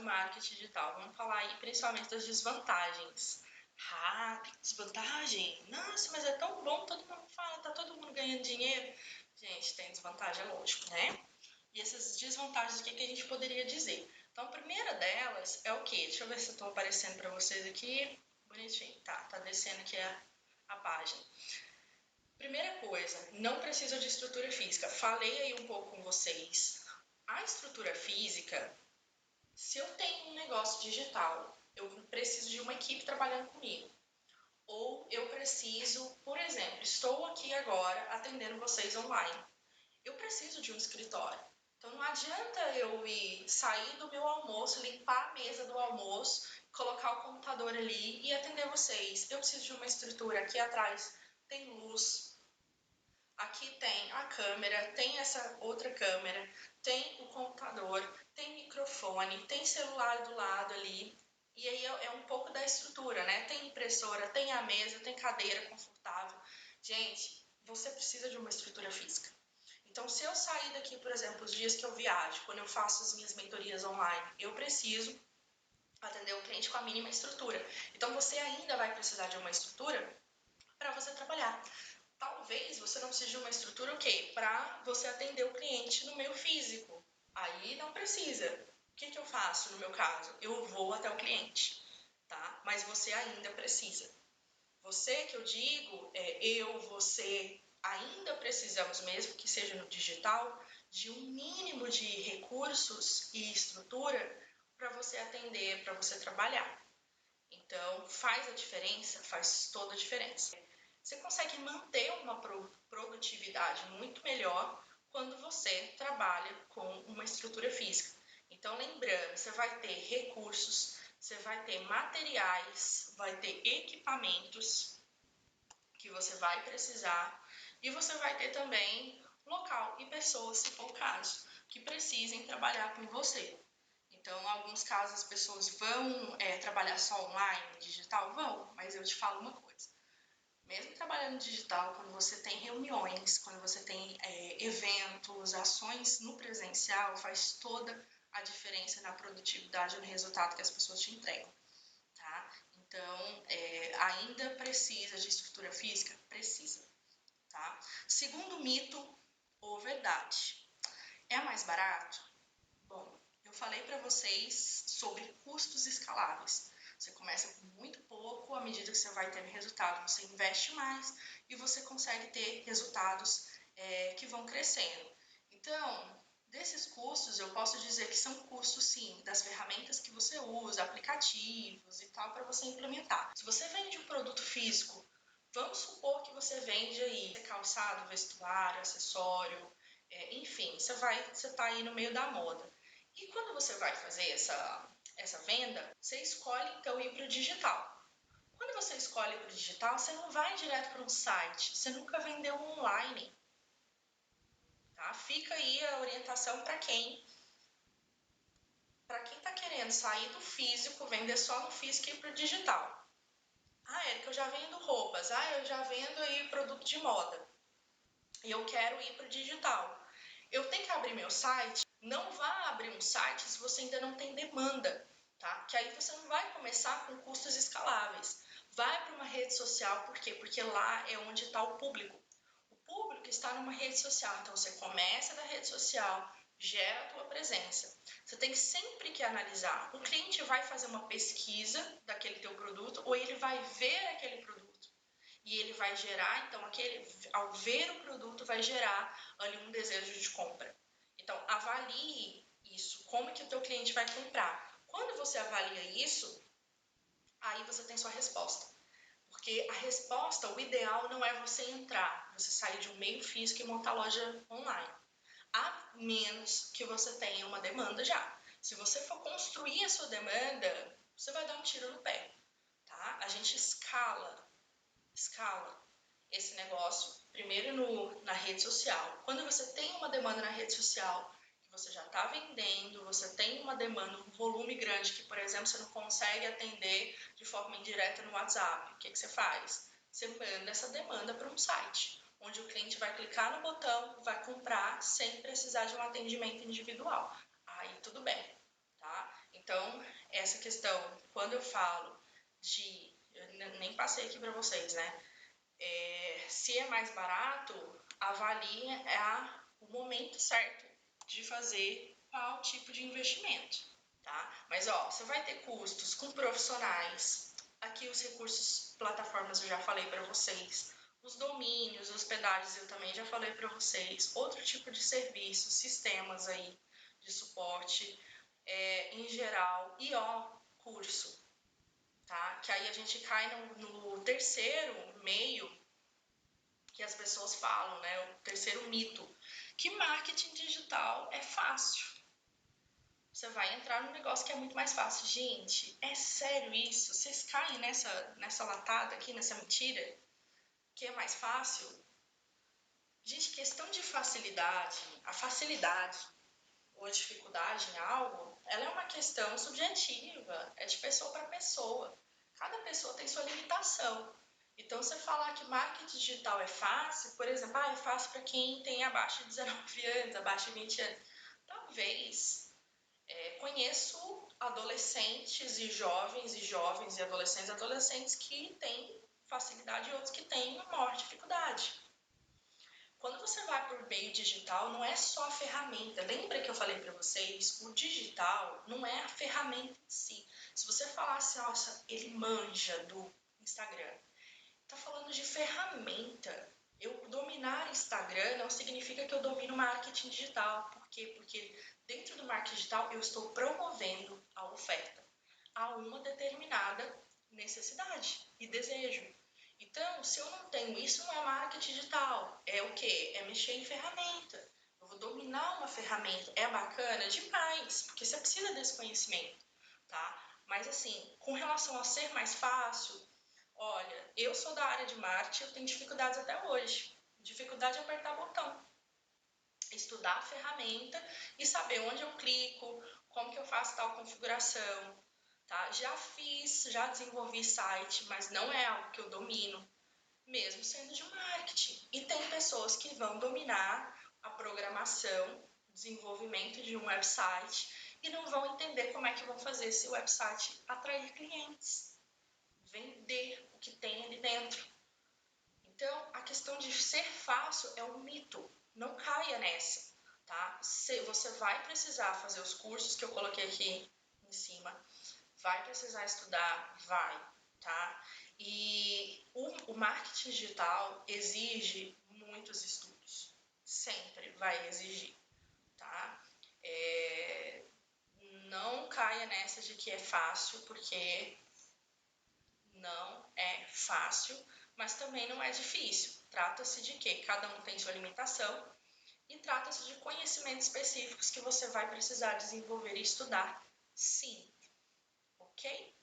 do marketing digital. Vamos falar aí principalmente das desvantagens. Desvantagem? Nossa, mas é tão bom, todo mundo fala, tá todo mundo ganhando dinheiro. Gente, tem desvantagem, é lógico, né? E essas desvantagens, o que a gente poderia dizer? Então, a primeira delas é o quê? Deixa eu ver se eu estou aparecendo para vocês aqui. Bonitinho, tá descendo aqui a página. Primeira coisa, não precisa de estrutura física. Falei aí um pouco com vocês. A estrutura física, se eu tenho um negócio digital, eu preciso de uma equipe trabalhando comigo. Ou eu preciso, por exemplo, estou aqui agora atendendo vocês online. Eu preciso de um escritório. Então não adianta eu sair do meu almoço, limpar a mesa do almoço, colocar o computador ali e atender vocês. Eu preciso de uma estrutura. Aqui atrás tem luz, aqui tem a câmera, tem essa outra câmera, tem o computador, tem microfone, tem celular do lado ali. E aí é um pouco da estrutura, né? Tem impressora, tem a mesa, tem cadeira confortável. Gente, você precisa de uma estrutura física. Então, se eu sair daqui, por exemplo, os dias que eu viajo, quando eu faço as minhas mentorias online, eu preciso atender o cliente com a mínima estrutura. Então, você ainda vai precisar de uma estrutura para você trabalhar. Talvez você não precise de uma estrutura, o quê? Para você atender o cliente no meio físico. Aí não precisa. O que eu faço no meu caso? Eu vou até o cliente, tá? Mas você ainda precisa. Você que eu digo, você, ainda precisamos, mesmo que seja no digital, de um mínimo de recursos e estrutura para você atender, para você trabalhar. Então, faz a diferença? Faz toda a diferença. Você consegue manter uma produtividade muito melhor quando você trabalha com uma estrutura física. Então, lembrando, você vai ter recursos, você vai ter materiais, vai ter equipamentos que você vai precisar e você vai ter também local e pessoas, se for o caso, que precisem trabalhar com você. Então, em alguns casos, as pessoas vão trabalhar só online, digital? Vão, mas eu te falo uma coisa. Mesmo trabalhando digital, quando você tem reuniões, quando você tem eventos, ações no presencial, faz toda a diferença na produtividade e no resultado que as pessoas te entregam. Tá? Então, ainda precisa de estrutura física? Precisa. Tá? Segundo mito ou verdade, é mais barato? Bom, eu falei para vocês sobre custos escaláveis. Você começa com muito pouco, à medida que você vai tendo resultado, você investe mais e você consegue ter resultados que vão crescendo. Então, desses custos, eu posso dizer que são custos, sim, das ferramentas que você usa, aplicativos e tal, para você implementar. Se você vende um produto físico, vamos supor que você vende aí calçado, vestuário, acessório, enfim, você está aí no meio da moda. E quando você vai fazer essa venda, você escolhe então ir para o digital. Quando você escolhe para o digital, você não vai direto para um site, você nunca vendeu online. Tá? Fica aí a orientação para quem está querendo sair do físico, vender só no físico e ir para o digital. Érica, eu já vendo roupas, eu já vendo aí produto de moda e eu quero ir para o digital. Eu tenho que abrir meu site? Não vá abrir um site se você ainda não tem demanda, tá? Que aí você não vai começar com custos escaláveis. Vai para uma rede social, por quê? Porque lá é onde está o público. O público está numa rede social, então você começa da rede social, gera a tua presença. Você tem sempre que analisar. O cliente vai fazer uma pesquisa daquele teu produto ou ele vai ver aquele produto e ele vai gerar, então, ao ver o produto, vai gerar ali um desejo de compra. Então, avalie isso, como que o teu cliente vai comprar. Quando você avalia isso, aí você tem sua resposta. Porque a resposta, o ideal não é você entrar, você sair de um meio físico e montar loja online. A menos que você tenha uma demanda já. Se você for construir a sua demanda, você vai dar um tiro no pé. Tá? A gente escala esse negócio primeiro na rede social. Quando você tem uma demanda na rede social, que você já está vendendo, você tem uma demanda, um volume grande que, por exemplo, você não consegue atender de forma indireta no WhatsApp, o que você faz? Você manda essa demanda para um site, onde o cliente vai clicar no botão, vai comprar sem precisar de um atendimento individual. Aí tudo bem, tá? Então, essa questão, quando eu falo de... Eu nem passei aqui para vocês, né? Se é mais barato, avalie o momento certo de fazer qual tipo de investimento, tá? Mas, ó, você vai ter custos com profissionais. Aqui os recursos, plataformas eu já falei para vocês. Os domínios, hospedagens eu também já falei para vocês. Outro tipo de serviço, sistemas aí de suporte em geral. E ó, curso, tá? Que aí a gente cai no terceiro meio que as pessoas falam, né? O terceiro mito, que marketing digital é fácil. Você vai entrar num negócio que é muito mais fácil. Gente, é sério isso? Vocês caem nessa latada aqui, nessa mentira? Que é mais fácil? Gente, questão de facilidade, a facilidade ou a dificuldade em algo, ela é uma questão subjetiva, é de pessoa para pessoa. Cada pessoa tem sua limitação. Então, você falar que marketing digital é fácil, por exemplo, é fácil para quem tem abaixo de 19 anos, abaixo de 20 anos. Talvez. Conheço adolescentes e jovens e adolescentes que têm facilidade e outros que têm maior dificuldade. Quando você vai para o meio digital, não é só a ferramenta. Lembra que eu falei para vocês? O digital não é a ferramenta em si. Se você falasse, nossa, ele manja do Instagram, tá falando de ferramenta. Eu dominar Instagram não significa que eu domino marketing digital. Por quê? Porque dentro do marketing digital eu estou promovendo a oferta a uma determinada necessidade e desejo. Então, se eu não tenho isso, não é marketing digital. É o quê? É mexer em ferramenta. Eu vou dominar uma ferramenta. É bacana demais, porque você precisa desse conhecimento, tá? Mas assim, com relação a ser mais fácil, olha, eu sou da área de marketing, eu tenho dificuldades até hoje. Dificuldade de apertar botão. Estudar a ferramenta e saber onde eu clico, como que eu faço tal configuração, tá? Já desenvolvi site, mas não é algo que eu domino, mesmo sendo de marketing. E tem pessoas que vão dominar a programação, desenvolvimento de um website e não vão entender como é que vão fazer esse website atrair clientes, vender o que tem ali dentro. Então, a questão de ser fácil é um mito. Não caia nessa, tá? Você vai precisar fazer os cursos que eu coloquei aqui em cima, vai precisar estudar, vai, tá? E o marketing digital exige muitos estudos, sempre vai exigir, tá? Não caia nessa de que é fácil, porque não é fácil, mas também não é difícil. Trata-se de que cada um tem sua limitação e trata-se de conhecimentos específicos que você vai precisar desenvolver e estudar, sim, ok?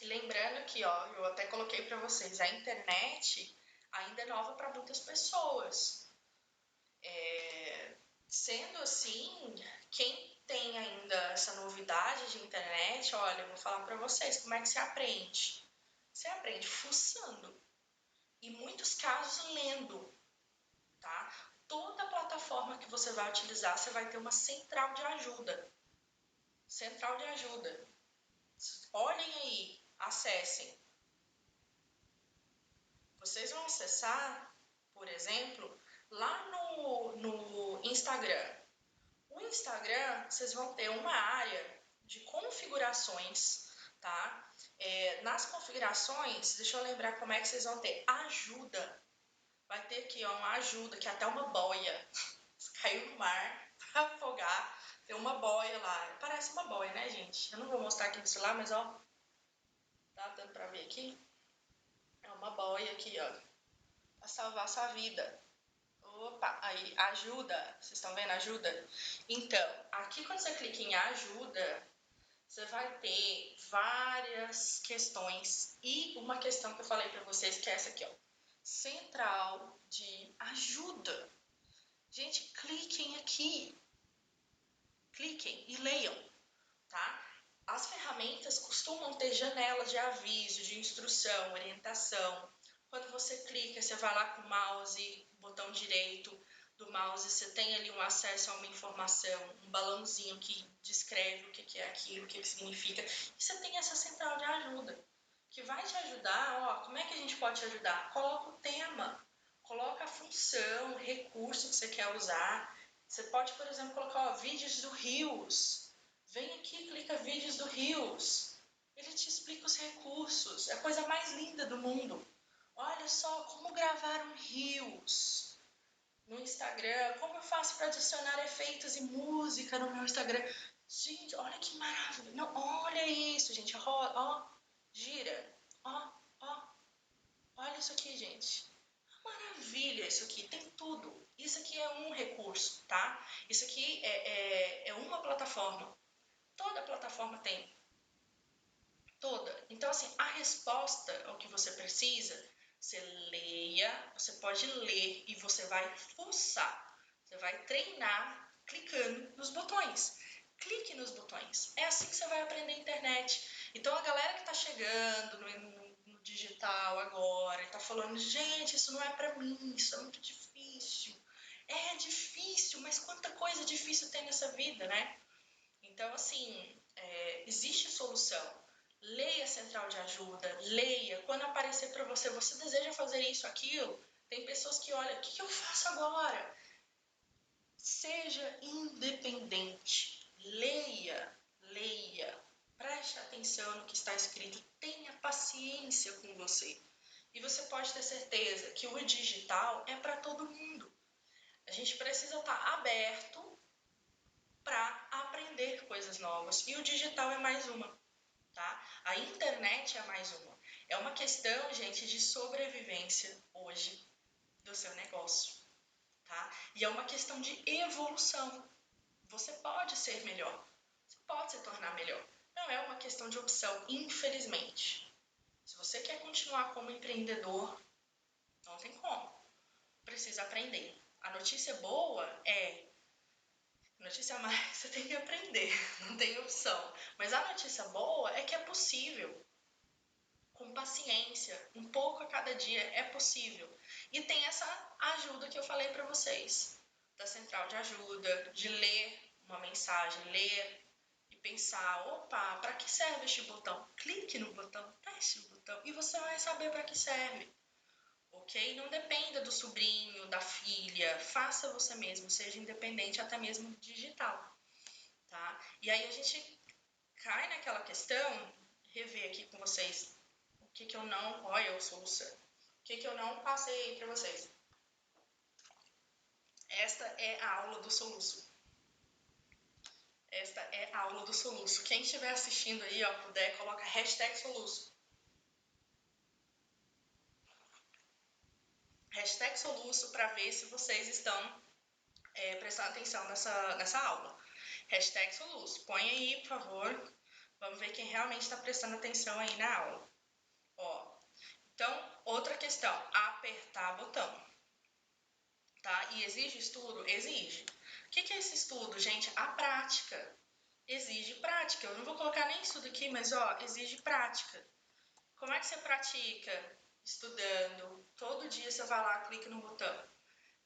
E lembrando que, ó, eu até coloquei para vocês, a internet ainda é nova para muitas pessoas. Sendo assim, quem tem ainda essa novidade de internet, olha, eu vou falar para vocês como é que se aprende. Você aprende fuçando, em muitos casos lendo, tá? Toda plataforma que você vai utilizar, você vai ter uma central de ajuda. Central de ajuda. Olhem aí, acessem. Vocês vão acessar, por exemplo, lá no Instagram. O Instagram, vocês vão ter uma área de configurações, tá? Nas configurações, deixa eu lembrar como é que vocês vão ter ajuda. Vai ter aqui, ó, uma ajuda, que é até uma boia. Caiu no mar para afogar, tem uma boia lá. Parece uma boia, né, gente? Eu não vou mostrar aqui no celular, mas ó, tá dando para ver aqui? É uma boia aqui, ó, para salvar a sua vida. Opa, aí, ajuda. Vocês estão vendo ajuda? Então, aqui quando você clica em ajuda, você vai ter várias questões. E uma questão que eu falei para vocês, que é essa aqui, ó. Central de ajuda. Gente, cliquem aqui. Cliquem e leiam, tá? As ferramentas costumam ter janelas de aviso, de instrução, orientação. Quando você clica, você vai lá com o mouse, botão direito do mouse, você tem ali um acesso a uma informação, um balãozinho que descreve o que é aquilo, o que significa. E você tem essa central de ajuda, que vai te ajudar, ó, como é que a gente pode te ajudar? Coloca o tema, coloca a função, o recurso que você quer usar. Você pode, por exemplo, colocar, ó, vídeos do Reels. Vem aqui, clica vídeos do Reels. Ele te explica os recursos, é a coisa mais linda do mundo. Olha só como gravar um Reels no Instagram, como eu faço para adicionar efeitos e música no meu Instagram. Gente, olha que maravilha. Não, olha isso, gente. Ó, gira. Ó. Olha isso aqui, gente. Maravilha isso aqui. Tem tudo. Isso aqui é um recurso, tá? Isso aqui é uma plataforma. Toda plataforma tem. Toda. Então, assim, a resposta ao que você precisa, você leia, você pode ler e você vai fuçar. Você vai treinar clicando nos botões. Clique nos botões. É assim que você vai aprender a internet. Então, a galera que está chegando no digital agora e está falando, gente, isso não é para mim, isso é muito difícil. É difícil, mas quanta coisa difícil tem nessa vida, né? Então, assim, existe solução. Leia a central de ajuda, leia. Quando aparecer para você, você deseja fazer isso, aquilo? Tem pessoas que olham, o que eu faço agora? Seja independente. Leia. Preste atenção no que está escrito. Tenha paciência com você. E você pode ter certeza que o digital é para todo mundo. A gente precisa estar aberto para aprender coisas novas. E o digital é mais uma. Tá? A internet é mais uma. É uma questão, gente, de sobrevivência hoje do seu negócio, tá? E é uma questão de evolução. Você pode ser melhor, você pode se tornar melhor. Não é uma questão de opção, infelizmente. Se você quer continuar como empreendedor, não tem como. Precisa aprender. A notícia boa é notícia má, você tem que aprender, não tem opção. Mas a notícia boa é que é possível. Com paciência, um pouco a cada dia é possível. E tem essa ajuda que eu falei para vocês, da central de ajuda, de ler uma mensagem, ler e pensar, opa, para que serve este botão? Clique no botão, teste o botão e você vai saber para que serve. Ok? Não dependa do sobrinho, da filha, faça você mesmo, seja independente até mesmo digital, tá? E aí a gente cai naquela questão, rever aqui com vocês o que eu não... Olha, eu sou o Sam. O que eu não passei para vocês. Esta é a aula do soluço. Esta é a aula do soluço. Quem estiver assistindo aí, ó, puder, coloca hashtag soluço. Hashtag soluço para ver se vocês estão prestando atenção nessa aula. Hashtag soluço. Põe aí, por favor. Vamos ver quem realmente está prestando atenção aí na aula. Ó, então, outra questão. Apertar botão. Tá? E exige estudo? Exige. O que é esse estudo, gente? A prática. Exige prática. Eu não vou colocar nem estudo aqui, mas ó, exige prática. Como é que você pratica? Estudando. Todo dia você vai lá, clica no botão.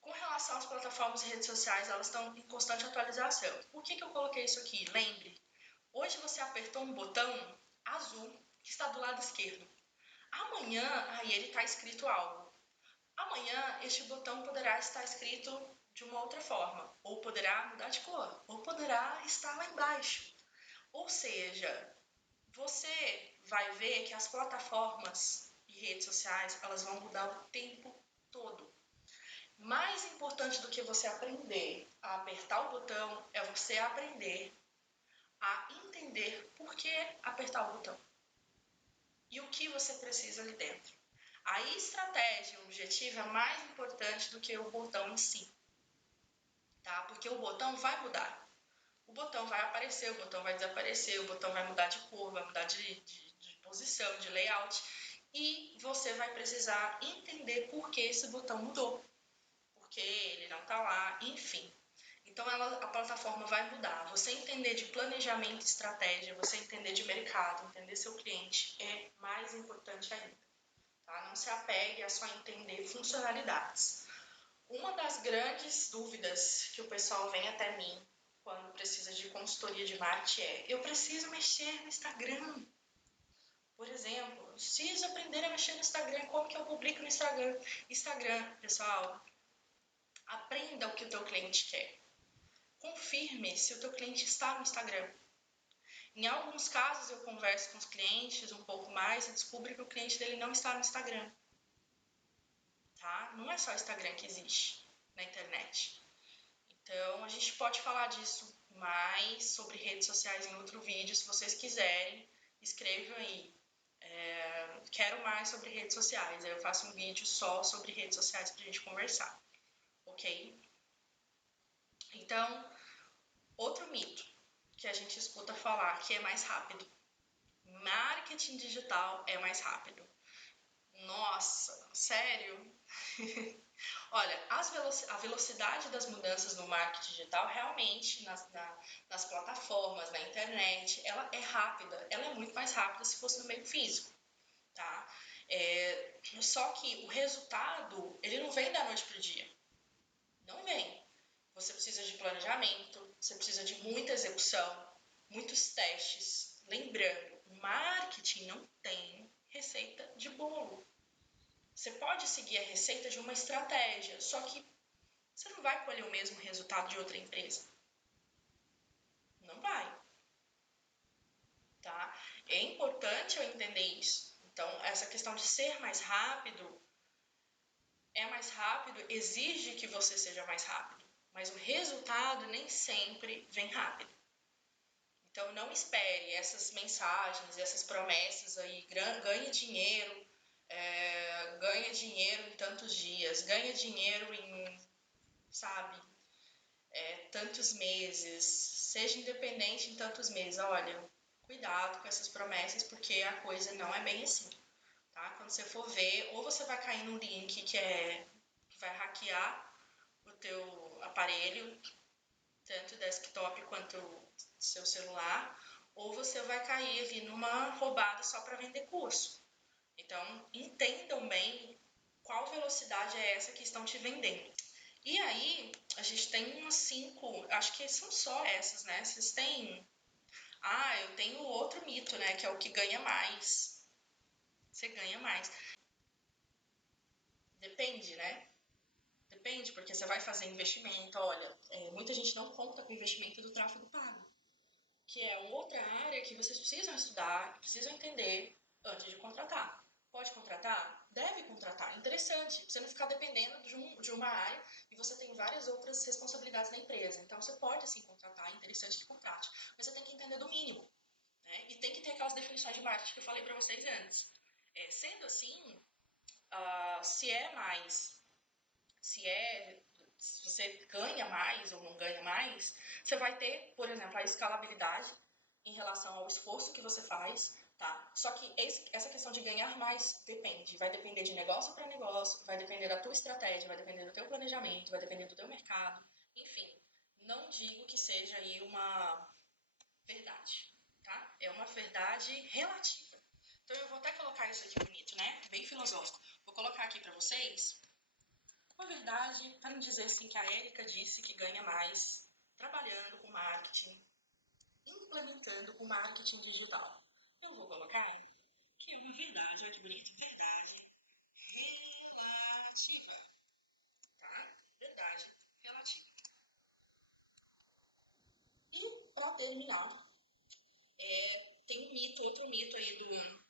Com relação às plataformas e redes sociais, elas estão em constante atualização. Por que eu coloquei isso aqui? Lembre, hoje você apertou um botão azul que está do lado esquerdo. Amanhã, aí ele está escrito algo. Amanhã, este botão poderá estar escrito de uma outra forma, ou poderá mudar de cor, ou poderá estar lá embaixo. Ou seja, você vai ver que as plataformas e redes sociais, elas vão mudar o tempo todo. Mais importante do que você aprender a apertar o botão é você aprender a entender por que apertar o botão e o que você precisa ali dentro. A estratégia e o objetivo é mais importante do que o botão em si, tá? Porque o botão vai mudar. O botão vai aparecer, o botão vai desaparecer, o botão vai mudar de cor, vai mudar de posição, de layout. E você vai precisar entender por que esse botão mudou. Porque ele não está lá, enfim. Então a plataforma vai mudar. Você entender de planejamento, estratégia, você entender de mercado, entender seu cliente é mais importante ainda. Tá? Não se apegue a só entender funcionalidades. Uma das grandes dúvidas que o pessoal vem até mim quando precisa de consultoria de marketing eu preciso mexer no Instagram. Por exemplo, eu preciso aprender a mexer no Instagram. Como que eu publico no Instagram? Instagram, pessoal, aprenda o que o teu cliente quer. Confirme se o teu cliente está no Instagram. Em alguns casos eu converso com os clientes um pouco mais e descubro que o cliente dele não está no Instagram. Tá? Não é só o Instagram que existe na internet. Então a gente pode falar disso mais sobre redes sociais em outro vídeo. Se vocês quiserem, escrevam aí. Quero mais sobre redes sociais. Aí eu faço um vídeo só sobre redes sociais pra gente conversar. Ok? Então, outro mito que a gente escuta falar que é mais rápido. Marketing digital é mais rápido. Nossa, sério? Olha, a velocidade das mudanças no marketing digital realmente nas plataformas, na internet, ela é rápida. Ela é muito mais rápida se fosse no meio físico, tá? Só que o resultado, ele não vem da noite para o dia. Não vem. Você precisa de planejamento, você precisa de muita execução, muitos testes. Lembrando, o marketing não tem receita de bolo. Você pode seguir a receita de uma estratégia, só que você não vai colher o mesmo resultado de outra empresa. Não vai, tá? É importante eu entender isso. Então, essa questão de ser mais rápido, exige que você seja mais rápido, mas o resultado nem sempre vem rápido. Então, não espere essas mensagens, essas promessas aí, ganhe dinheiro, ganha dinheiro em tantos dias, ganha dinheiro em, sabe, tantos meses, seja independente em tantos meses. Olha, cuidado com essas promessas, porque a coisa não é bem assim, tá? Quando você for ver, ou você vai cair num link que vai hackear o teu aparelho, tanto desktop quanto seu celular, ou você vai cair ali numa roubada só para vender curso. Então, entendam bem qual velocidade é essa que estão te vendendo. E aí, a gente tem umas 5, acho que são só essas, né? Vocês têm... Ah, eu tenho outro mito, né? Que é o que ganha mais. Você ganha mais. Depende, né? Depende, porque você vai fazer investimento. Olha, muita gente não conta com o investimento do tráfego pago, que é uma outra área que vocês precisam estudar, precisam entender antes de contratar. Pode contratar? Deve contratar. Interessante, você não ficar dependendo de uma área e você tem várias outras responsabilidades na empresa. Então, você pode, sim, contratar, é interessante que contrate, mas você tem que entender do mínimo, né? E tem que ter aquelas definições de marketing que eu falei para vocês antes. Sendo assim, se é mais, se é se você ganha mais ou não ganha mais, você vai ter, por exemplo, a escalabilidade em relação ao esforço que você faz, tá? Só que essa questão de ganhar mais depende, vai depender de negócio para negócio, vai depender da tua estratégia, vai depender do teu planejamento, vai depender do teu mercado, enfim. Não digo que seja aí uma verdade, tá? É uma verdade relativa. Então eu vou até colocar isso aqui bonito, né? Bem filosófico. Vou colocar aqui para vocês. Na verdade, para não dizer assim que a Érica disse que ganha mais trabalhando com marketing, implementando o marketing digital. Eu vou colocar que é uma verdade, olha que bonito, verdade relativa, tá? Verdade relativa. E para terminar, tem um mito, outro mito aí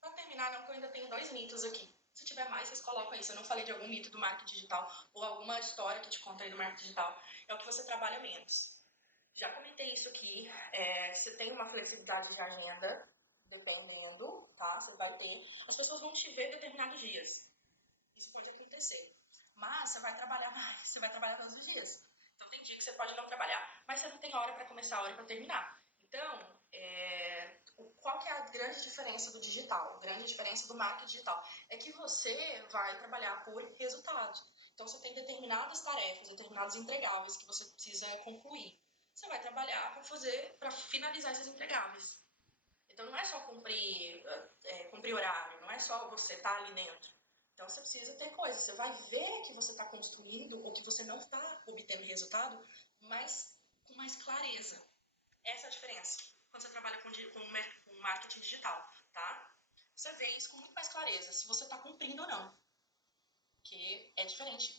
Para terminar, não, que eu ainda tenho 2 mitos aqui. Se tiver mais, vocês colocam aí. Se eu não falei de algum mito do marketing digital ou alguma história que te conta aí do marketing digital, é o que você trabalha menos. Já comentei isso aqui. Você tem uma flexibilidade de agenda, dependendo, tá? Você vai ter. As pessoas vão te ver determinados dias. Isso pode acontecer. Mas você vai trabalhar mais, você vai trabalhar todos os dias. Então tem dia que você pode não trabalhar, mas você não tem hora para começar, hora para terminar. Então, qual que é a grande diferença do digital? A grande diferença do marketing digital é que você vai trabalhar por resultados. Então você tem determinadas tarefas, determinados entregáveis que você precisa concluir. Você vai trabalhar para finalizar esses entregáveis. Então não é só cumprir horário, não é só você estar ali dentro. Então você precisa ter coisa. Você vai ver que você está construindo ou que você não está obtendo resultado, mas com mais clareza. Essa é a diferença quando você trabalha com marketing digital, tá? Você vê isso com muito mais clareza, se você está cumprindo ou não. Que é diferente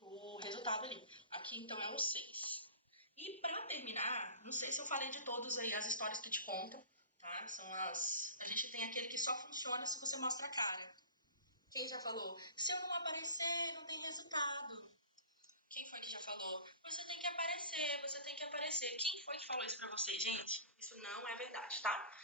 o resultado ali. Aqui então é o 6. E para terminar, não sei se eu falei de todos aí as histórias que te contam, tá? A gente tem aquele que só funciona se você mostra a cara. Quem já falou? Se eu não aparecer, não tem resultado. Quem foi que já falou? Você tem que aparecer, você tem que aparecer. Quem foi que falou isso pra vocês, gente? Isso não é verdade, tá?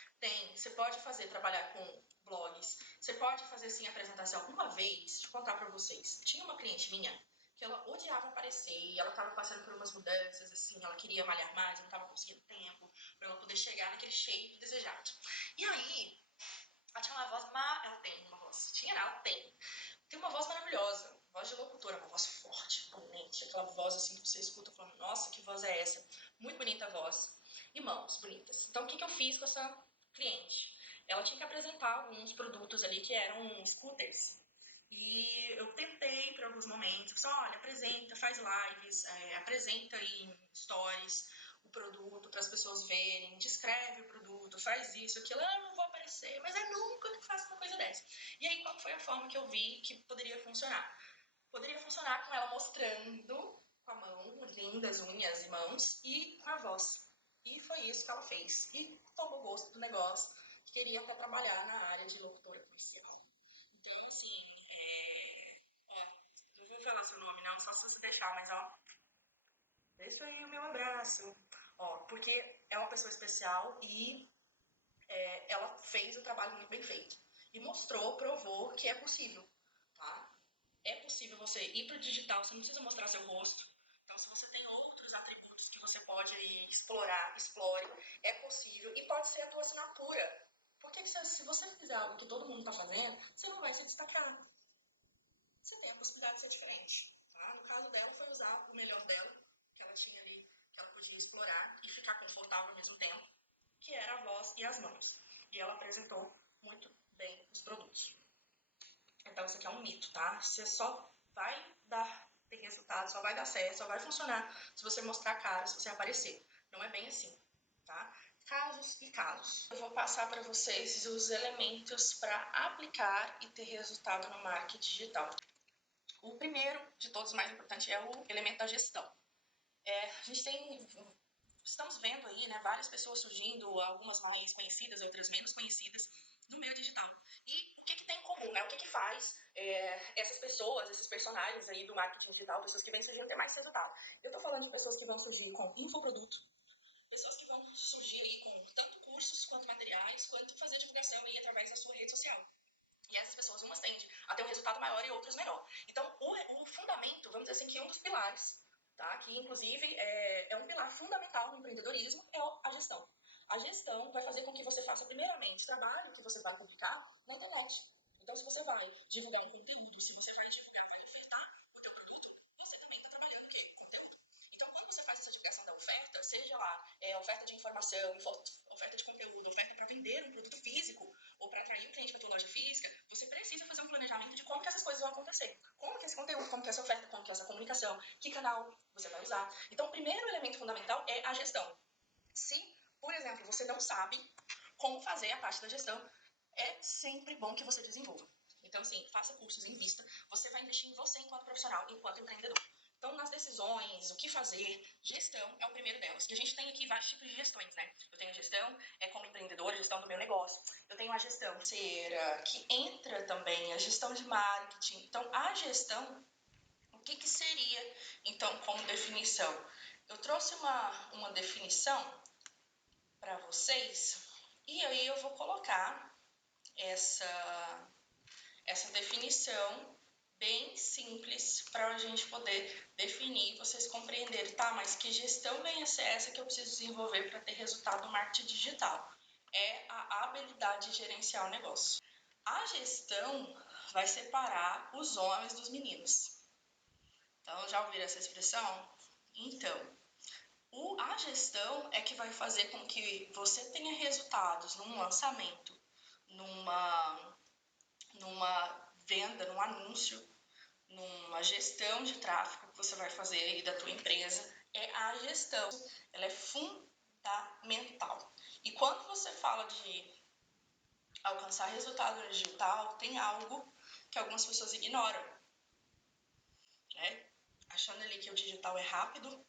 Você pode trabalhar com blogs, você pode fazer sim apresentação. Uma vez, deixa eu contar pra vocês, tinha uma cliente minha que ela odiava aparecer e ela tava passando por umas mudanças, assim, ela queria malhar mais, não tava conseguindo tempo pra ela poder chegar naquele shape desejado. E aí, ela tinha uma voz, ela tem uma voz, ela tem uma voz maravilhosa, voz de locutora, uma voz forte, imponente, aquela voz assim que você escuta falando, nossa, que voz é essa? Muito bonita a voz e mãos bonitas. Então, o que eu fiz com essa cliente? Ela tinha que apresentar alguns produtos ali que eram scooters. E eu tentei por alguns momentos, olha, apresenta, faz lives, apresenta em stories o produto para as pessoas verem, descreve o produto, faz isso, aquilo, eu não vou aparecer, mas é nunca que faço uma coisa dessa. E aí, qual foi a forma que eu vi que poderia funcionar? Poderia funcionar com ela mostrando com a mão, lindas unhas e mãos, e com a voz. E foi isso que ela fez. E tomou gosto do negócio, que queria até trabalhar na área de locutora comercial. Então, assim, ó, não vou falar seu nome não, só se você deixar, mas ó, deixa aí o meu abraço. Ó, porque é uma pessoa especial e ela fez o trabalho muito bem feito. E mostrou, provou que é possível, tá? É possível você ir para o digital, você não precisa mostrar seu rosto. Então, se você tem outros atributos que você pode explorar, explore. É possível e pode ser a tua assinatura. Porque se você fizer algo que todo mundo está fazendo, você não vai se destacar. Você tem a possibilidade de ser diferente. Tá? No caso dela, foi usar o melhor dela, que ela tinha ali, que ela podia explorar e ficar confortável ao mesmo tempo, que era a voz e as mãos. E ela apresentou muito bem os produtos. Então, isso aqui é um mito, tá? Você só vai ter resultado, só vai dar certo, só vai funcionar se você mostrar a cara, se você aparecer. Não é bem assim, tá? Casos e casos. Eu vou passar para vocês os elementos para aplicar e ter resultado no marketing digital. O primeiro de todos, mais importante, é o elemento da gestão. A gente estamos vendo aí, né, várias pessoas surgindo, algumas mais conhecidas, outras menos conhecidas, no meio digital. E o que tem em comum, né? O que faz essas pessoas, esses personagens aí do marketing digital, pessoas que vêm surgindo, ter mais resultado? Eu tô falando de pessoas que vão surgir com infoproduto, pessoas que vão surgir aí com tanto cursos, quanto materiais, quanto fazer divulgação aí através da sua rede social. E essas pessoas, umas tendem a ter um resultado maior e outras menor. Então, o fundamento, vamos dizer assim, que um dos pilares, tá? Que inclusive é um pilar fundamental no empreendedorismo, é a gestão. A gestão vai fazer com que você faça, primeiramente, trabalho que você vai publicar na internet. Então, se você vai divulgar um conteúdo, se você vai ofertar o teu produto, você também está trabalhando o quê? Conteúdo. Então, quando você faz essa divulgação da oferta, seja lá oferta de informação, oferta de conteúdo, oferta para vender um produto físico ou para atrair um cliente para tua loja física, você precisa fazer um planejamento de como que essas coisas vão acontecer. Como que esse conteúdo, como que essa oferta, como que essa comunicação, que canal você vai usar. Então, o primeiro elemento fundamental é a gestão. Se, por exemplo, você não sabe como fazer a parte da gestão, é sempre bom que você desenvolva. Então, assim, faça cursos, invista. Você vai investir em você enquanto profissional, enquanto empreendedor. Então, nas decisões, o que fazer, gestão é o primeiro delas. E a gente tem aqui vários tipos de gestões, né? Eu tenho a gestão como empreendedor, a gestão do meu negócio. Eu tenho a gestão financeira, que entra também a gestão de marketing. Então, a gestão, o que seria, então, como definição? Eu trouxe uma definição para vocês e aí eu vou colocar essa definição bem simples para a gente poder definir, vocês compreenderem, tá? Mas que gestão vem a ser essa que eu preciso desenvolver para ter resultado no marketing digital? É a habilidade de gerenciar o negócio. A gestão vai separar os homens dos meninos. Então, já ouviram essa expressão? Então, a gestão é que vai fazer com que você tenha resultados num lançamento, numa venda, num anúncio, numa gestão de tráfego que você vai fazer aí da tua empresa, é a gestão. Ela é fundamental. E quando você fala de alcançar resultado digital, tem algo que algumas pessoas ignoram, né? Achando ali que o digital é rápido,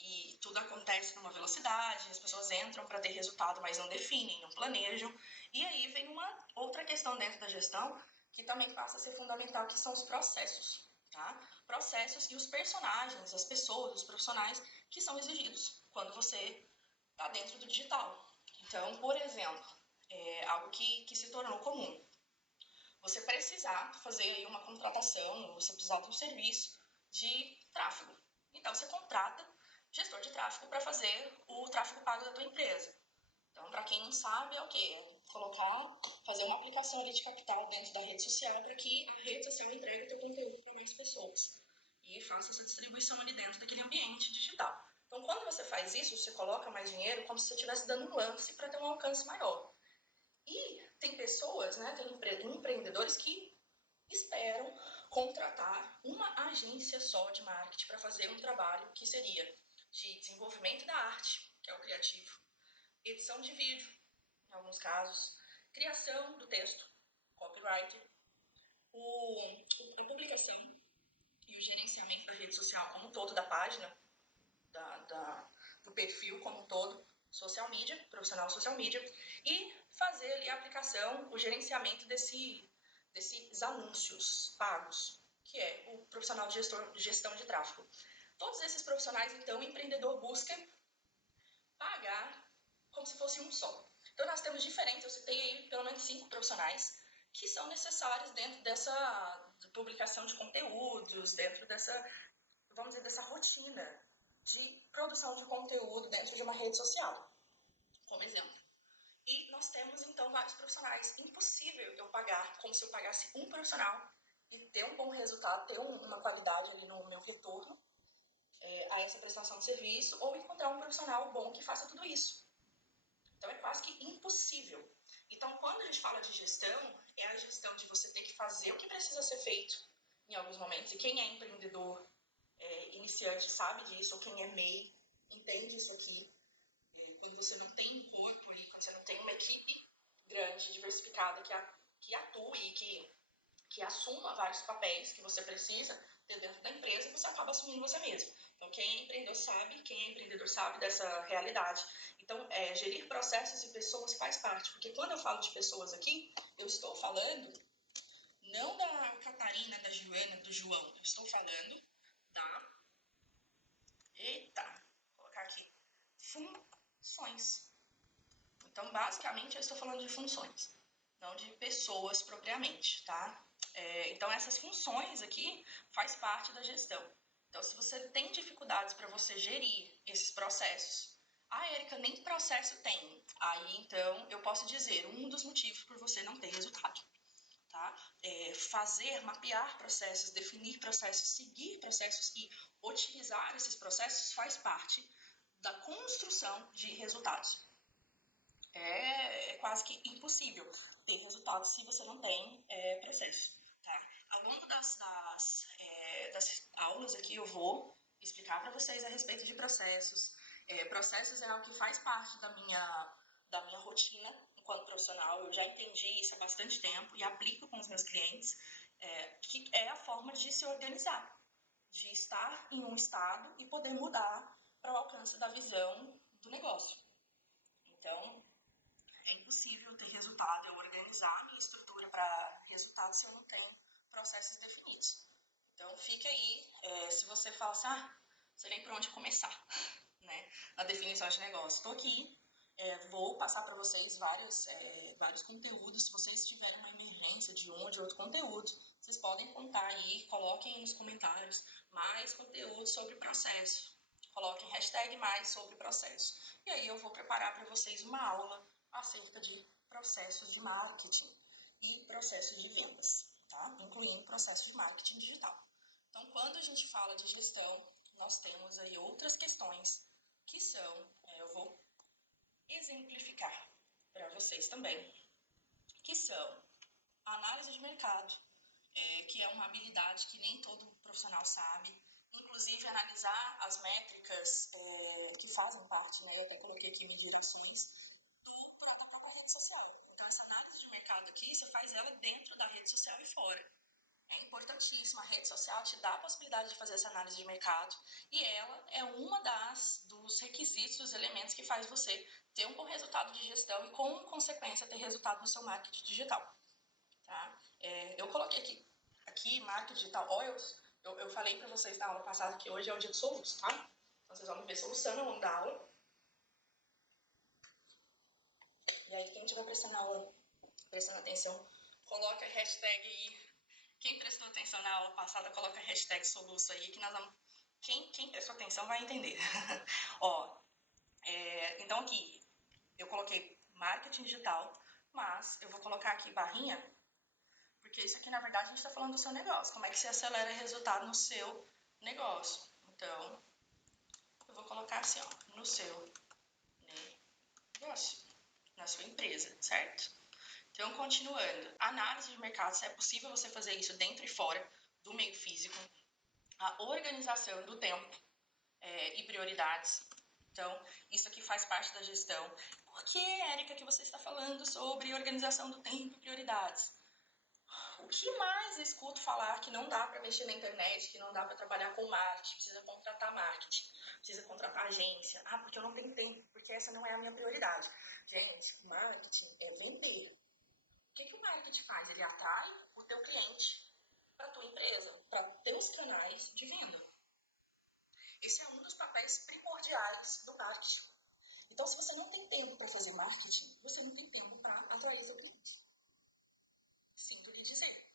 e tudo acontece numa velocidade, as pessoas entram para ter resultado, mas não definem, não planejam. E aí vem uma outra questão dentro da gestão que também passa a ser fundamental, que são os processos, tá? Processos e os personagens, as pessoas, os profissionais que são exigidos quando você está dentro do digital. Então, por exemplo, algo que se tornou comum. Você precisar fazer aí uma contratação, você precisar de um serviço de tráfego. Então, você contrata gestor de tráfego para fazer o tráfego pago da tua empresa. Então, para quem não sabe, é o quê? É fazer uma aplicação ali de capital dentro da rede social para que a rede social entregue o teu conteúdo para mais pessoas e faça essa distribuição ali dentro daquele ambiente digital. Então, quando você faz isso, você coloca mais dinheiro como se você estivesse dando um lance para ter um alcance maior. E tem pessoas, né, tem empreendedores que esperam contratar uma agência só de marketing para fazer um trabalho que seria de desenvolvimento da arte, que é o criativo, edição de vídeo, em alguns casos, criação do texto, copywriter, a publicação e o gerenciamento da rede social como um todo, da página, do perfil como um todo, social media, profissional social media, e fazer ali a aplicação, o gerenciamento desses anúncios pagos, que é o profissional de gestão de tráfego. Todos esses profissionais, então, o empreendedor busca pagar como se fosse um só. Então, nós temos diferentes, eu citei aí pelo menos 5 profissionais que são necessários dentro dessa publicação de conteúdos, dentro dessa, vamos dizer, dessa rotina de produção de conteúdo dentro de uma rede social, como exemplo. E nós temos, então, vários profissionais. Impossível eu pagar como se eu pagasse um profissional e ter um bom resultado, ter uma qualidade ali no meu retorno a essa prestação de serviço, ou encontrar um profissional bom que faça tudo isso. Então, é quase que impossível. Então, quando a gente fala de gestão, é a gestão de você ter que fazer o que precisa ser feito em alguns momentos. E quem é empreendedor iniciante sabe disso, ou quem é MEI entende isso aqui. Quando você não tem um corpo ali, quando você não tem uma equipe grande, diversificada, que atue e que assuma vários papéis que você precisa ter dentro da empresa, você acaba assumindo você mesmo. Então, quem é empreendedor sabe dessa realidade. Então, gerir processos e pessoas faz parte, porque quando eu falo de pessoas aqui, eu estou falando não da Catarina, da Joana, do João, eu estou falando da... Eita, vou colocar aqui. Funções. Então, basicamente, eu estou falando de funções, não de pessoas propriamente, tá? Então, essas funções aqui faz parte da gestão. Então, se você tem dificuldades para você gerir esses processos, Érica, nem processo tem. Aí, então, eu posso dizer um dos motivos por você não ter resultado, tá? Mapear processos, definir processos, seguir processos e otimizar esses processos faz parte da construção de resultados. É quase que impossível ter resultado se você não tem processo. Tá? Ao longo das aulas aqui eu vou explicar para vocês a respeito de processos. Processos é algo que faz parte da minha rotina enquanto profissional. Eu já entendi isso há bastante tempo e aplico com os meus clientes, que é a forma de se organizar, de estar em um estado e poder mudar para o alcance da visão do negócio. Então, é impossível ter resultado, eu organizar a minha estrutura para resultado se eu não tenho processos definidos. Então, fique aí, se você fala assim, sei nem por onde começar, né, na definição de negócio. Estou aqui, vou passar para vocês vários conteúdos. Se vocês tiverem uma emergência de um ou de outro conteúdo, vocês podem contar aí, coloquem aí nos comentários mais conteúdo sobre processo. Coloquem hashtag mais sobre processo. E aí eu vou preparar para vocês uma aula acerca de processos de marketing e processos de vendas, tá? Incluindo processos de marketing digital. Então, quando a gente fala de gestão, nós temos aí outras questões que são, eu vou exemplificar para vocês também, que são a análise mercado, que é uma habilidade que nem todo profissional sabe. Inclusive, analisar as métricas que fazem parte, né? Eu até coloquei aqui medir os FIIs, da rede social. Então, essa análise de mercado aqui, você faz ela dentro da rede social e fora. É importantíssima. A rede social te dá a possibilidade de fazer essa análise de mercado e ela é uma dos requisitos, dos elementos que faz você ter um bom resultado de gestão e, com consequência, ter resultado no seu marketing digital. Tá? Eu coloquei aqui marketing digital oils. Eu falei para vocês na aula passada que hoje é o dia de soluço, tá? Então, vocês vão me ver soluçando ao longo da aula. E aí, quem estiver prestando atenção, coloca a hashtag aí. Quem prestou atenção na aula passada, coloca a hashtag soluço aí, que nós vamos... Quem prestou atenção vai entender. Ó, então aqui, eu coloquei marketing digital, mas eu vou colocar aqui barrinha, porque isso aqui, na verdade, a gente está falando do seu negócio. Como é que você acelera resultado no seu negócio? Então, eu vou colocar assim, ó, no seu negócio, na sua empresa, certo? Então, continuando, análise de mercado, se é possível você fazer isso dentro e fora do meio físico, a organização do tempo e prioridades. Então, isso aqui faz parte da gestão. Por que, Érica, que você está falando sobre organização do tempo e prioridades? O que mais eu escuto falar que não dá para mexer na internet, que não dá para trabalhar com marketing, precisa contratar marketing, precisa contratar agência. Ah, porque eu não tenho tempo, porque essa não é a minha prioridade. Gente, marketing é vender. O que o marketing faz? Ele atrai o teu cliente para a tua empresa, para teus canais de venda. Esse é um dos papéis primordiais do marketing. Então, se você não tem tempo para fazer marketing, você não tem tempo para atrair seu cliente. Sinto lhe dizer.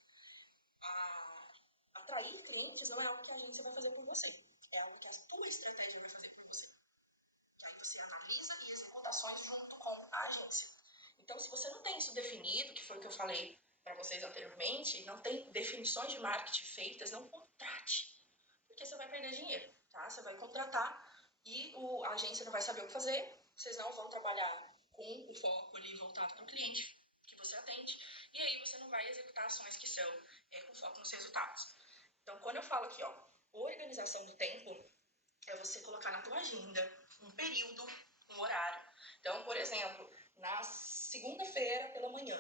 Atrair clientes não é algo que a agência vai fazer por você. É algo que a tua estratégia vai fazer por você. Aí você analisa e executa ações junto com a agência. Então, se você não tem isso definido, que foi o que eu falei para vocês anteriormente, não tem definições de marketing feitas, não contrate. Porque você vai perder dinheiro, tá? Você vai contratar e a agência não vai saber o que fazer, vocês não vão trabalhar com o foco ali voltado para o cliente que você atende, e aí você não vai executar ações que são com foco nos resultados. Então, quando eu falo aqui, ó, organização do tempo, é você colocar na tua agenda um período, um horário. Então, por exemplo, na segunda-feira pela manhã,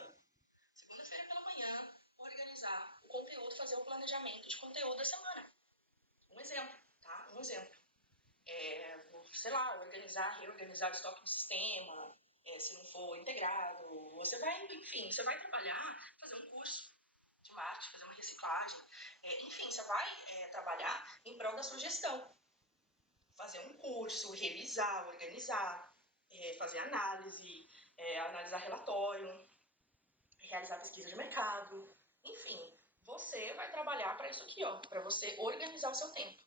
organizar o conteúdo, fazer o planejamento de conteúdo da semana. Um exemplo, tá? Um exemplo. Sei lá, reorganizar o estoque do sistema, se não for integrado. Você vai, enfim, você vai trabalhar, fazer um curso de marketing, fazer uma reciclagem. Enfim, você vai trabalhar em prol da sua gestão. Fazer um curso, revisar, organizar, fazer análise, analisar relatório, realizar pesquisa de mercado. Enfim, você vai trabalhar para isso aqui, ó, para você organizar o seu tempo.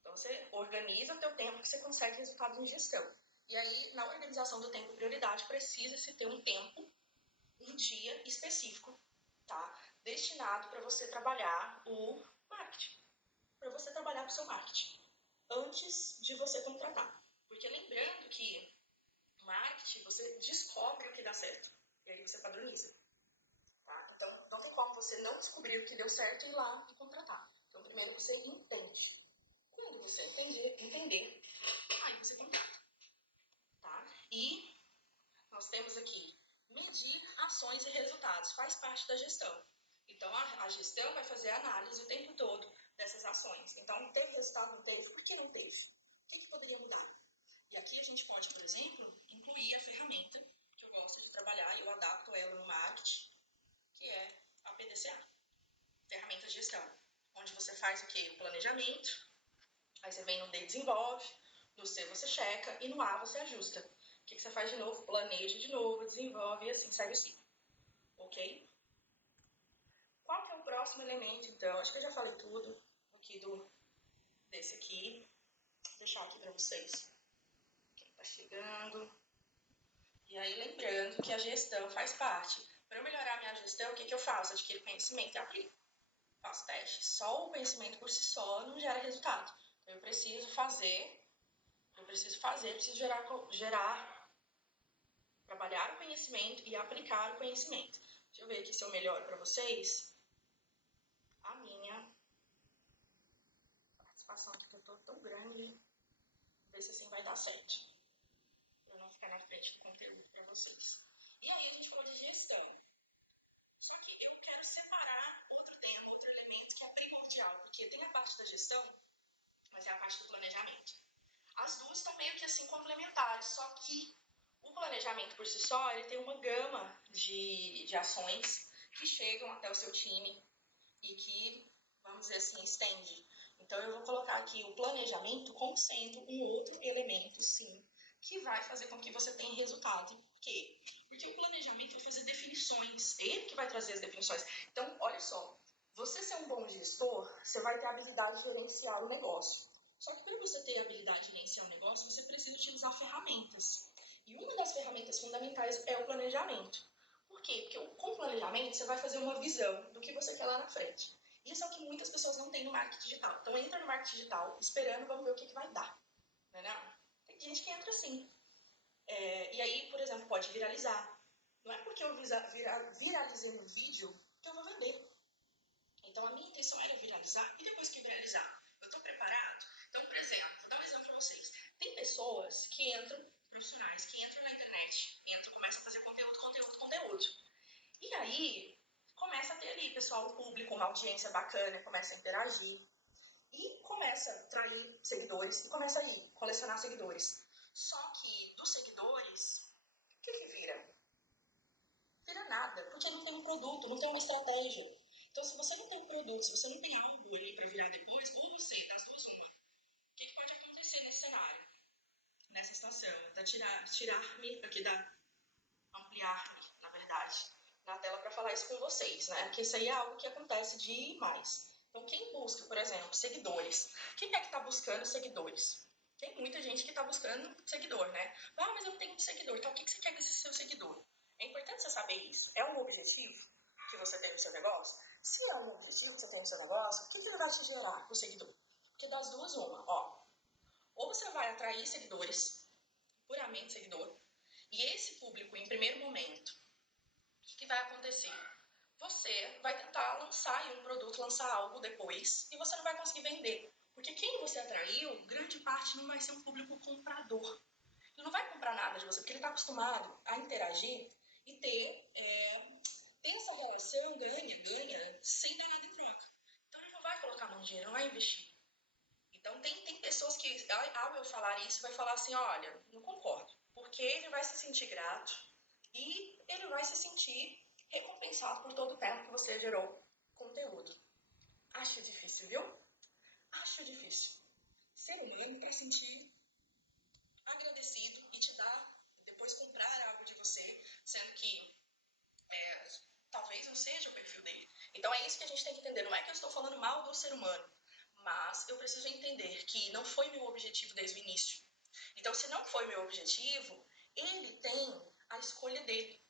Então, você organiza o teu tempo que você consegue resultados em gestão. E aí, na organização do tempo prioridade, precisa-se ter um tempo, um dia específico, tá? Destinado para você trabalhar o marketing. Para você trabalhar o seu marketing. Antes de você contratar. Porque lembrando que marketing, você descobre o que dá certo. E aí você padroniza. Tá? Então, não tem como você não descobrir o que deu certo e ir lá e contratar. Então, primeiro você entende. Quando você entender, aí você contrata, tá? E nós temos aqui medir ações e resultados, faz parte da gestão. Então, a gestão vai fazer a análise o tempo todo dessas ações. Então, teve resultado, não teve? Por que não teve? O que poderia mudar? E aqui a gente pode, por exemplo, incluir a ferramenta que eu gosto de trabalhar, eu adapto ela no marketing, que é a PDCA, ferramenta de gestão, onde você faz o quê? O planejamento, aí você vem no D, desenvolve, no C você checa e no A você ajusta. O que você faz de novo? Planeja de novo, desenvolve e assim segue o ciclo. Ok? Qual que é o próximo elemento, então? Acho que eu já falei tudo aqui desse aqui. Vou deixar aqui para vocês. Quem está chegando. E aí, lembrando que a gestão faz parte. Para eu melhorar a minha gestão, o que eu faço? Adquiro conhecimento e aplico. Faço teste. Só o conhecimento por si só não gera resultado. Então, eu preciso trabalhar o conhecimento e aplicar o conhecimento. Deixa eu ver aqui se eu melhoro para vocês. tão grande. Ver se assim vai dar certo. Pra não ficar na frente do conteúdo pra vocês. E aí a gente falou de gestão. Só que eu quero separar outro tema, outro elemento que é primordial, porque tem a parte da gestão, mas é a parte do planejamento. As duas estão meio que assim complementares, só que o planejamento por si só, ele tem uma gama de ações que chegam até o seu time e que, vamos dizer assim, estende. Então eu vou colocar aqui o planejamento como sendo um outro elemento, sim, que vai fazer com que você tenha resultado. Por quê? Porque o planejamento vai fazer definições, ele que vai trazer as definições. Então, olha só, você ser um bom gestor, você vai ter a habilidade de gerenciar o negócio. Só que para você ter a habilidade de gerenciar o negócio, você precisa utilizar ferramentas. E uma das ferramentas fundamentais é o planejamento. Por quê? Porque com o planejamento você vai fazer uma visão do que você quer lá na frente. Isso é o que muitas pessoas não têm no marketing digital. Então entra no marketing digital esperando, vamos ver o que vai dar. Não? Tem gente que entra assim. E aí, por exemplo, pode viralizar. Não é porque eu viralizei no vídeo que eu vou vender. Então a minha intenção era viralizar e depois que viralizar, eu estou preparado? Então, por exemplo, vou dar um exemplo para vocês. Tem pessoas que entram, profissionais, que entram na internet, começam a fazer conteúdo. E aí, começa a ter ali, pessoal, um público, uma audiência bacana, começa a interagir. E começa a atrair seguidores e começa a ir, colecionar seguidores. Só que dos seguidores, o que vira? Vira nada, porque não tem um produto, não tem uma estratégia. Então, se você não tem um produto, se você não tem algo ali para virar depois, ou você, das duas, uma. O que pode acontecer nesse cenário? Nessa situação? Da tirar-me aqui, da ampliar-me, na verdade, na tela para falar isso com vocês, né? Porque isso aí é algo que acontece demais. Então, quem busca, por exemplo, seguidores, quem é que está buscando seguidores? Tem muita gente que está buscando seguidor, né? Ah, mas eu não tenho seguidor. Então, o que você quer com esse seu seguidor? É importante você saber isso. É um objetivo que você tem no seu negócio? Se é um objetivo que você tem no seu negócio, o que ele vai te gerar com o seguidor? Porque das duas, uma, ó. Ou você vai atrair seguidores, puramente seguidor, e esse público, em primeiro momento, o que vai acontecer? Você vai tentar lançar um produto, lançar algo depois, e você não vai conseguir vender. Porque quem você atraiu, grande parte não vai ser um público comprador. Ele não vai comprar nada de você, porque ele está acostumado a interagir e ter essa relação ganha-ganha sem dar nada em troca. Então ele não vai colocar mão de dinheiro, não vai investir. Então tem pessoas que, ao eu falar isso, vai falar assim, olha, não concordo. Porque ele vai se sentir grato e ele vai se sentir recompensado por todo o tempo que você gerou conteúdo. Acho difícil, viu? Acho difícil. Ser humano para sentir agradecido e te dar, depois comprar algo de você, sendo que talvez não seja o perfil dele. Então é isso que a gente tem que entender. Não é que eu estou falando mal do ser humano, mas eu preciso entender que não foi meu objetivo desde o início. Então, se não foi meu objetivo, ele tem a escolha dele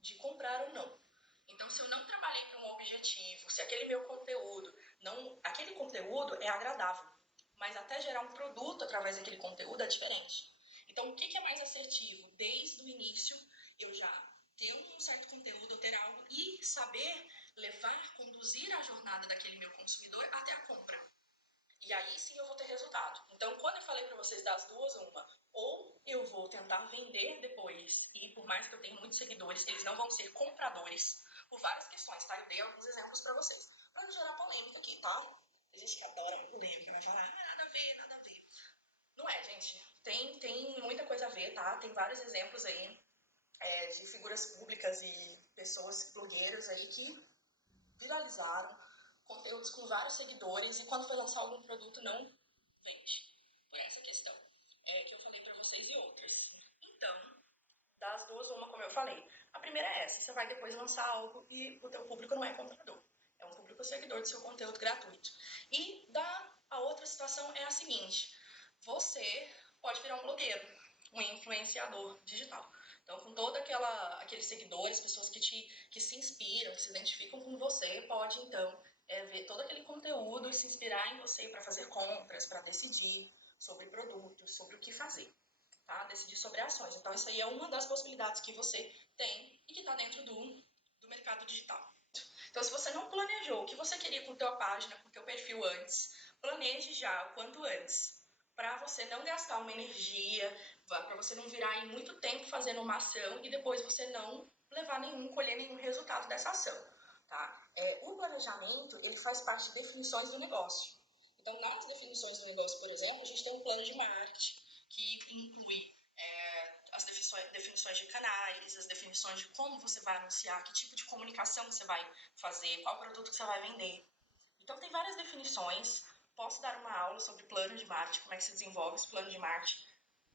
de comprar ou não. Então, se eu não trabalhei para um objetivo, se aquele meu conteúdo não, aquele conteúdo é agradável, mas até gerar um produto através daquele conteúdo é diferente. Então, o que é mais assertivo? Desde o início, eu já ter um certo conteúdo, eu ter algo e saber levar, conduzir a jornada daquele meu consumidor até a compra. E aí sim eu vou ter resultado. Então, quando eu falei para vocês das duas, uma, ou eu vou tentar vender depois, e por mais que eu tenha muitos seguidores, eles não vão ser compradores, por várias questões, tá? Eu dei alguns exemplos para vocês. Para não gerar polêmica aqui, tá? Tem gente que adora polêmica, vai falar, nada a ver, nada a ver. Não é, gente. Tem muita coisa a ver, tá? Tem vários exemplos aí de figuras públicas e pessoas, blogueiros aí que viralizaram conteúdos com vários seguidores e quando foi lançar algum produto não vende. Por essa questão que eu falei para vocês e outras. Então, das duas, uma, como eu falei. A primeira é essa, você vai depois lançar algo e o teu público não é comprador. É um público seguidor do seu conteúdo gratuito. E a outra situação é a seguinte, você pode virar um blogueiro, um influenciador digital. Então, com todos aqueles seguidores, pessoas que se inspiram, que se identificam com você, pode, então, ver todo aquele conteúdo e se inspirar em você para fazer compras, para decidir sobre produtos, sobre o que fazer, tá? Decidir sobre ações. Então, isso aí é uma das possibilidades que você tem e que está dentro do mercado digital. Então, se você não planejou o que você queria com a tua página, com o teu perfil antes, planeje já o quanto antes, para você não gastar uma energia, para você não virar aí muito tempo fazendo uma ação e depois você não colher nenhum resultado dessa ação, tá? O planejamento, ele faz parte de definições do negócio. Então, nas definições do negócio, por exemplo, a gente tem um plano de marketing, que inclui as definições de canais, as definições de como você vai anunciar, que tipo de comunicação você vai fazer, qual produto que você vai vender. Então, tem várias definições. Posso dar uma aula sobre plano de marketing, como é que se desenvolve esse plano de marketing.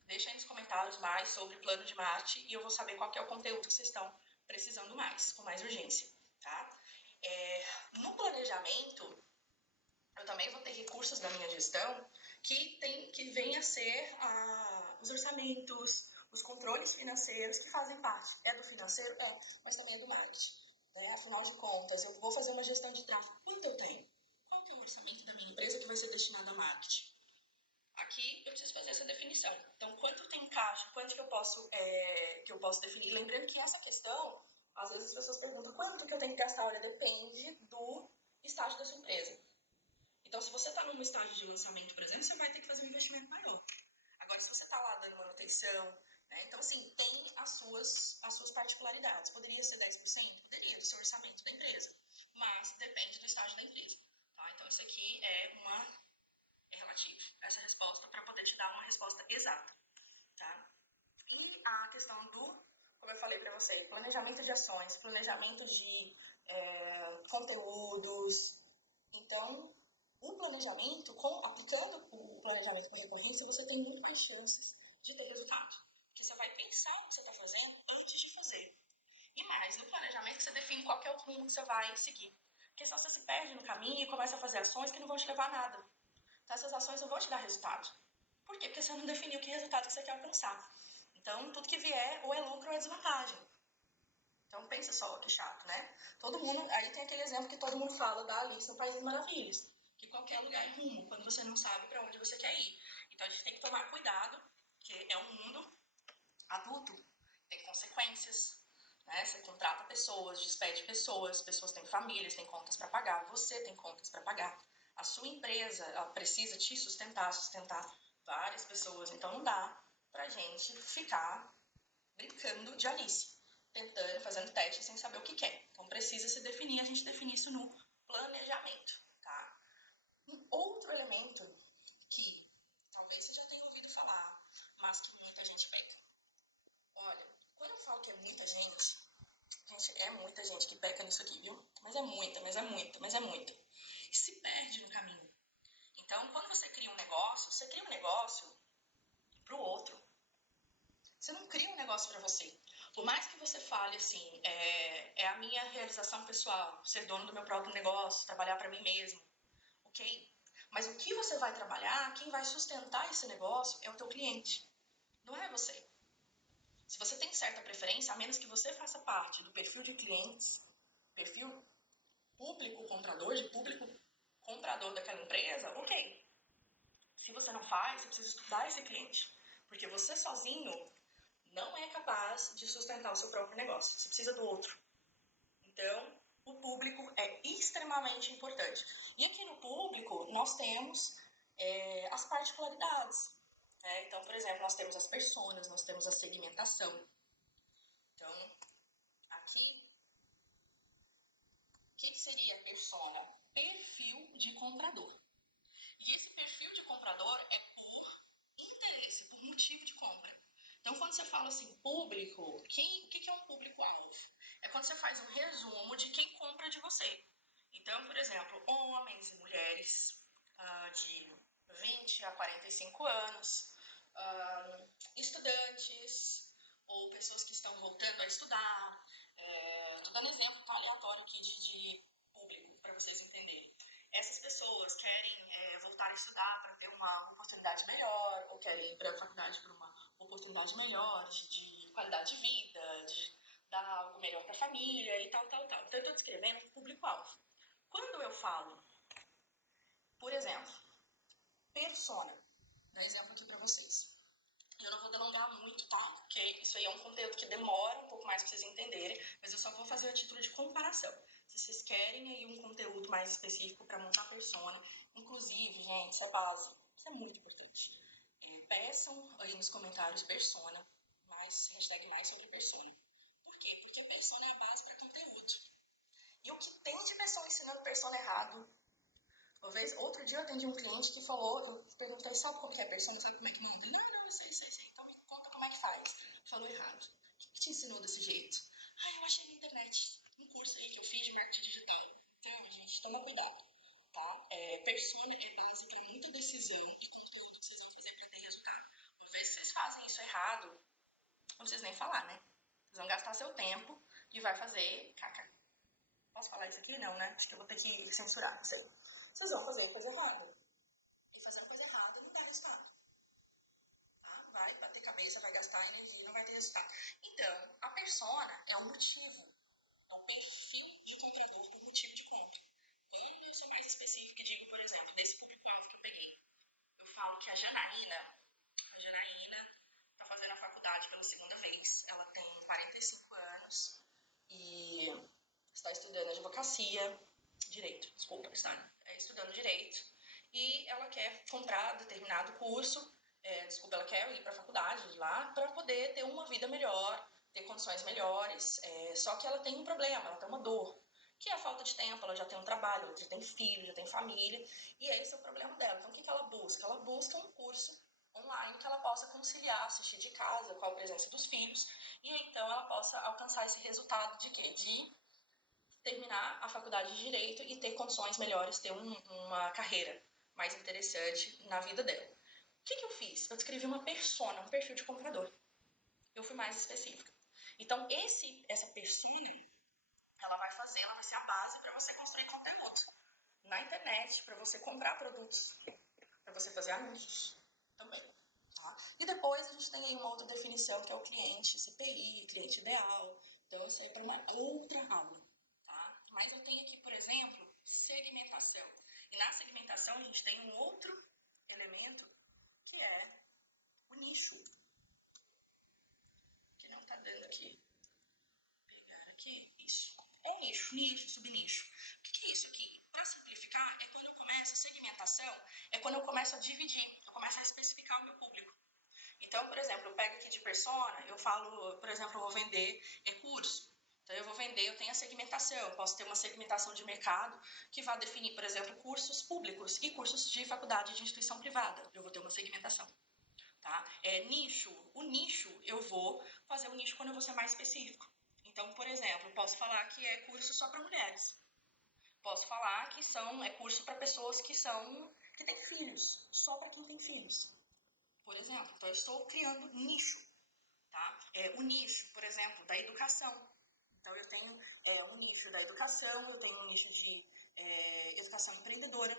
Deixa aí nos comentários mais sobre plano de marketing e eu vou saber qual que é o conteúdo que vocês estão precisando mais, com mais urgência, tá? No planejamento, eu também vou ter recursos da minha gestão que vêm a ser os orçamentos, os controles financeiros que fazem parte. É do financeiro? É, mas também é do marketing. Né? Afinal de contas, eu vou fazer uma gestão de tráfego. Quanto eu tenho? Qual que é o orçamento da minha empresa que vai ser destinado a marketing? Aqui eu preciso fazer essa definição. Então, quanto tem em caixa, quanto que eu posso definir? Lembrando que essa questão, às vezes as pessoas perguntam quanto que eu tenho que gastar. Olha, depende do estágio da sua empresa. Então, se você está num estágio de lançamento, por exemplo, você vai ter que fazer um investimento maior. Agora, se você está lá dando manutenção, né? Então, assim, tem as suas particularidades. Poderia ser 10%? Poderia, do seu orçamento da empresa. Mas depende do estágio da empresa. Tá? Então, isso aqui é relativo, essa resposta, para poder te dar uma resposta exata. Tá? E a questão como eu falei para você, planejamento de ações, planejamento de conteúdos. Então, o planejamento, aplicando o planejamento com recorrência, você tem muito mais chances de ter resultado. Porque você vai pensar no que você está fazendo antes de fazer. E mais, no planejamento você define qual é o rumo que você vai seguir. Porque senão você se perde no caminho e começa a fazer ações que não vão te levar a nada. Então, essas ações não vão te dar resultado. Por quê? Porque você não definiu que resultado que você quer alcançar. Então, tudo que vier, ou é lucro ou é desvantagem. Então, pensa só, que chato, né? Todo mundo... Aí tem aquele exemplo que todo mundo fala da Alice no País das Maravilhas. Que qualquer lugar é rumo, quando você não sabe para onde você quer ir. Então, a gente tem que tomar cuidado, que é um mundo adulto. Tem consequências, né? Você contrata pessoas, despede pessoas, pessoas têm famílias, têm contas para pagar, você tem contas para pagar. A sua empresa, ela precisa te sustentar várias pessoas. Então, não dá pra gente ficar brincando de Alice, tentando, fazendo teste sem saber o que quer. Então, precisa se definir, a gente define isso no planejamento, tá? Um outro elemento que talvez você já tenha ouvido falar, mas que muita gente peca. Olha, quando eu falo que é muita gente, é muita gente que peca nisso aqui, viu? Mas é muita, mas é muita, mas é muita. E se perde no caminho. Então, quando você cria um negócio pro outro. Você não cria um negócio para você. Por mais que você fale assim, é a minha realização pessoal, ser dono do meu próprio negócio, trabalhar para mim mesmo, ok? Mas o que você vai trabalhar, quem vai sustentar esse negócio é o teu cliente, não é você. Se você tem certa preferência, a menos que você faça parte do perfil de clientes, perfil público comprador, de público comprador daquela empresa, ok. Se você não faz, você precisa estudar esse cliente. Porque você sozinho não é capaz de sustentar o seu próprio negócio. Você precisa do outro. Então, o público é extremamente importante. E aqui no público, nós temos as particularidades. Né? Então, por exemplo, nós temos as personas, nós temos a segmentação. Então, aqui, o que seria a persona? Perfil de comprador. E esse perfil de comprador é por interesse, por motivo de compra. Então, quando você fala assim, público, o que é um público-alvo? É quando você faz um resumo de quem compra de você. Então, por exemplo, homens e mulheres de 20 a 45 anos, estudantes ou pessoas que estão voltando a estudar. Estou dando exemplo aleatório aqui de público, para vocês entenderem. Essas pessoas querem voltar a estudar para ter uma oportunidade melhor, ou querem ir para a faculdade por uma oportunidade melhor, de qualidade de vida, de dar algo melhor para a família e tal, tal, tal. Então, eu estou descrevendo um público-alvo. Quando eu falo, por exemplo, persona, vou dar exemplo aqui para vocês. Eu não vou delongar muito, tá? Porque isso aí é um conteúdo que demora um pouco mais para vocês entenderem, mas eu só vou fazer a título de comparação. Se vocês querem aí um conteúdo mais específico para montar persona, um Inclusive, gente, isso é base. Isso é muito importante. Peçam aí nos comentários persona, hashtag mais sobre persona. Por quê? Porque persona é a base para conteúdo. E o que tem de pessoa ensinando persona errado? Outro dia eu atendi um cliente que falou, eu perguntei, sabe como que é persona? Sabe como é que manda? Não, eu sei. Então me conta como é que faz. Falou errado. Quem que te ensinou desse jeito? Eu achei na internet. Um curso aí que eu fiz de marketing digital. Tá, gente, toma cuidado. Tá? Persona é base para muita decisão de conteúdo que vocês vão fazer para ter resultado. Uma vez que vocês fazem isso errado, não preciso nem falar, né? Vocês vão gastar seu tempo e vai fazer caca. Posso falar isso aqui? Não, né? Acho que eu vou ter que censurar, não sei. Vocês vão fazer coisa errada. E fazendo coisa errada não dá resultado. Tá? Vai bater cabeça, vai gastar energia e não vai ter resultado. Então, a persona é o motivo, é o perfil de comprador por motivo de compra. Quando eu sou mais específica e digo, por exemplo, desse público-alvo que eu peguei, eu falo que a Janaína está fazendo a faculdade pela segunda vez. Ela tem 45 anos e está estudando advocacia, estudando direito, e ela quer comprar determinado curso, ela quer ir para a faculdade lá para poder ter uma vida melhor, ter condições melhores, só que ela tem um problema, ela tem uma dor, que é a falta de tempo, ela já tem um trabalho, ela já tem filho, já tem família, e esse é o problema dela. Então o que ela busca? Ela busca um curso online que ela possa conciliar, assistir de casa, com a presença dos filhos, e então ela possa alcançar esse resultado de quê? De terminar a faculdade de Direito e ter condições melhores, ter uma carreira mais interessante na vida dela. O que eu fiz? Eu descrevi uma persona, um perfil de comprador. Eu fui mais específica. Então, essa persona, ela vai ser a base para você construir conteúdo na internet, para você comprar produtos, para você fazer anúncios também. Tá? E depois a gente tem aí uma outra definição, que é o cliente CPI, cliente ideal. Então, isso aí é para uma outra aula. Tá? Mas eu tenho aqui, por exemplo, segmentação. E na segmentação a gente tem um outro elemento que é o nicho. Que não está dando aqui. Vou pegar aqui. Isso. É nicho, subnicho. O que é isso aqui? Para simplificar, é quando eu começo a segmentação, é quando eu começo a dividir, eu começo a especificar o meu público. Então, por exemplo, eu pego aqui de persona, eu falo, por exemplo, eu vou vender curso. Então, eu tenho a segmentação, eu posso ter uma segmentação de mercado que vai definir, por exemplo, cursos públicos e cursos de faculdade de instituição privada. Eu vou ter uma segmentação. Tá? O nicho, eu vou fazer o nicho quando eu vou ser mais específico. Então, por exemplo, posso falar que é curso só para mulheres. Posso falar que é curso para pessoas que têm filhos, só para quem tem filhos. Por exemplo, então eu estou criando nicho. Tá? O nicho, por exemplo, da educação. Então, eu tenho um nicho da educação, eu tenho um nicho de educação empreendedora.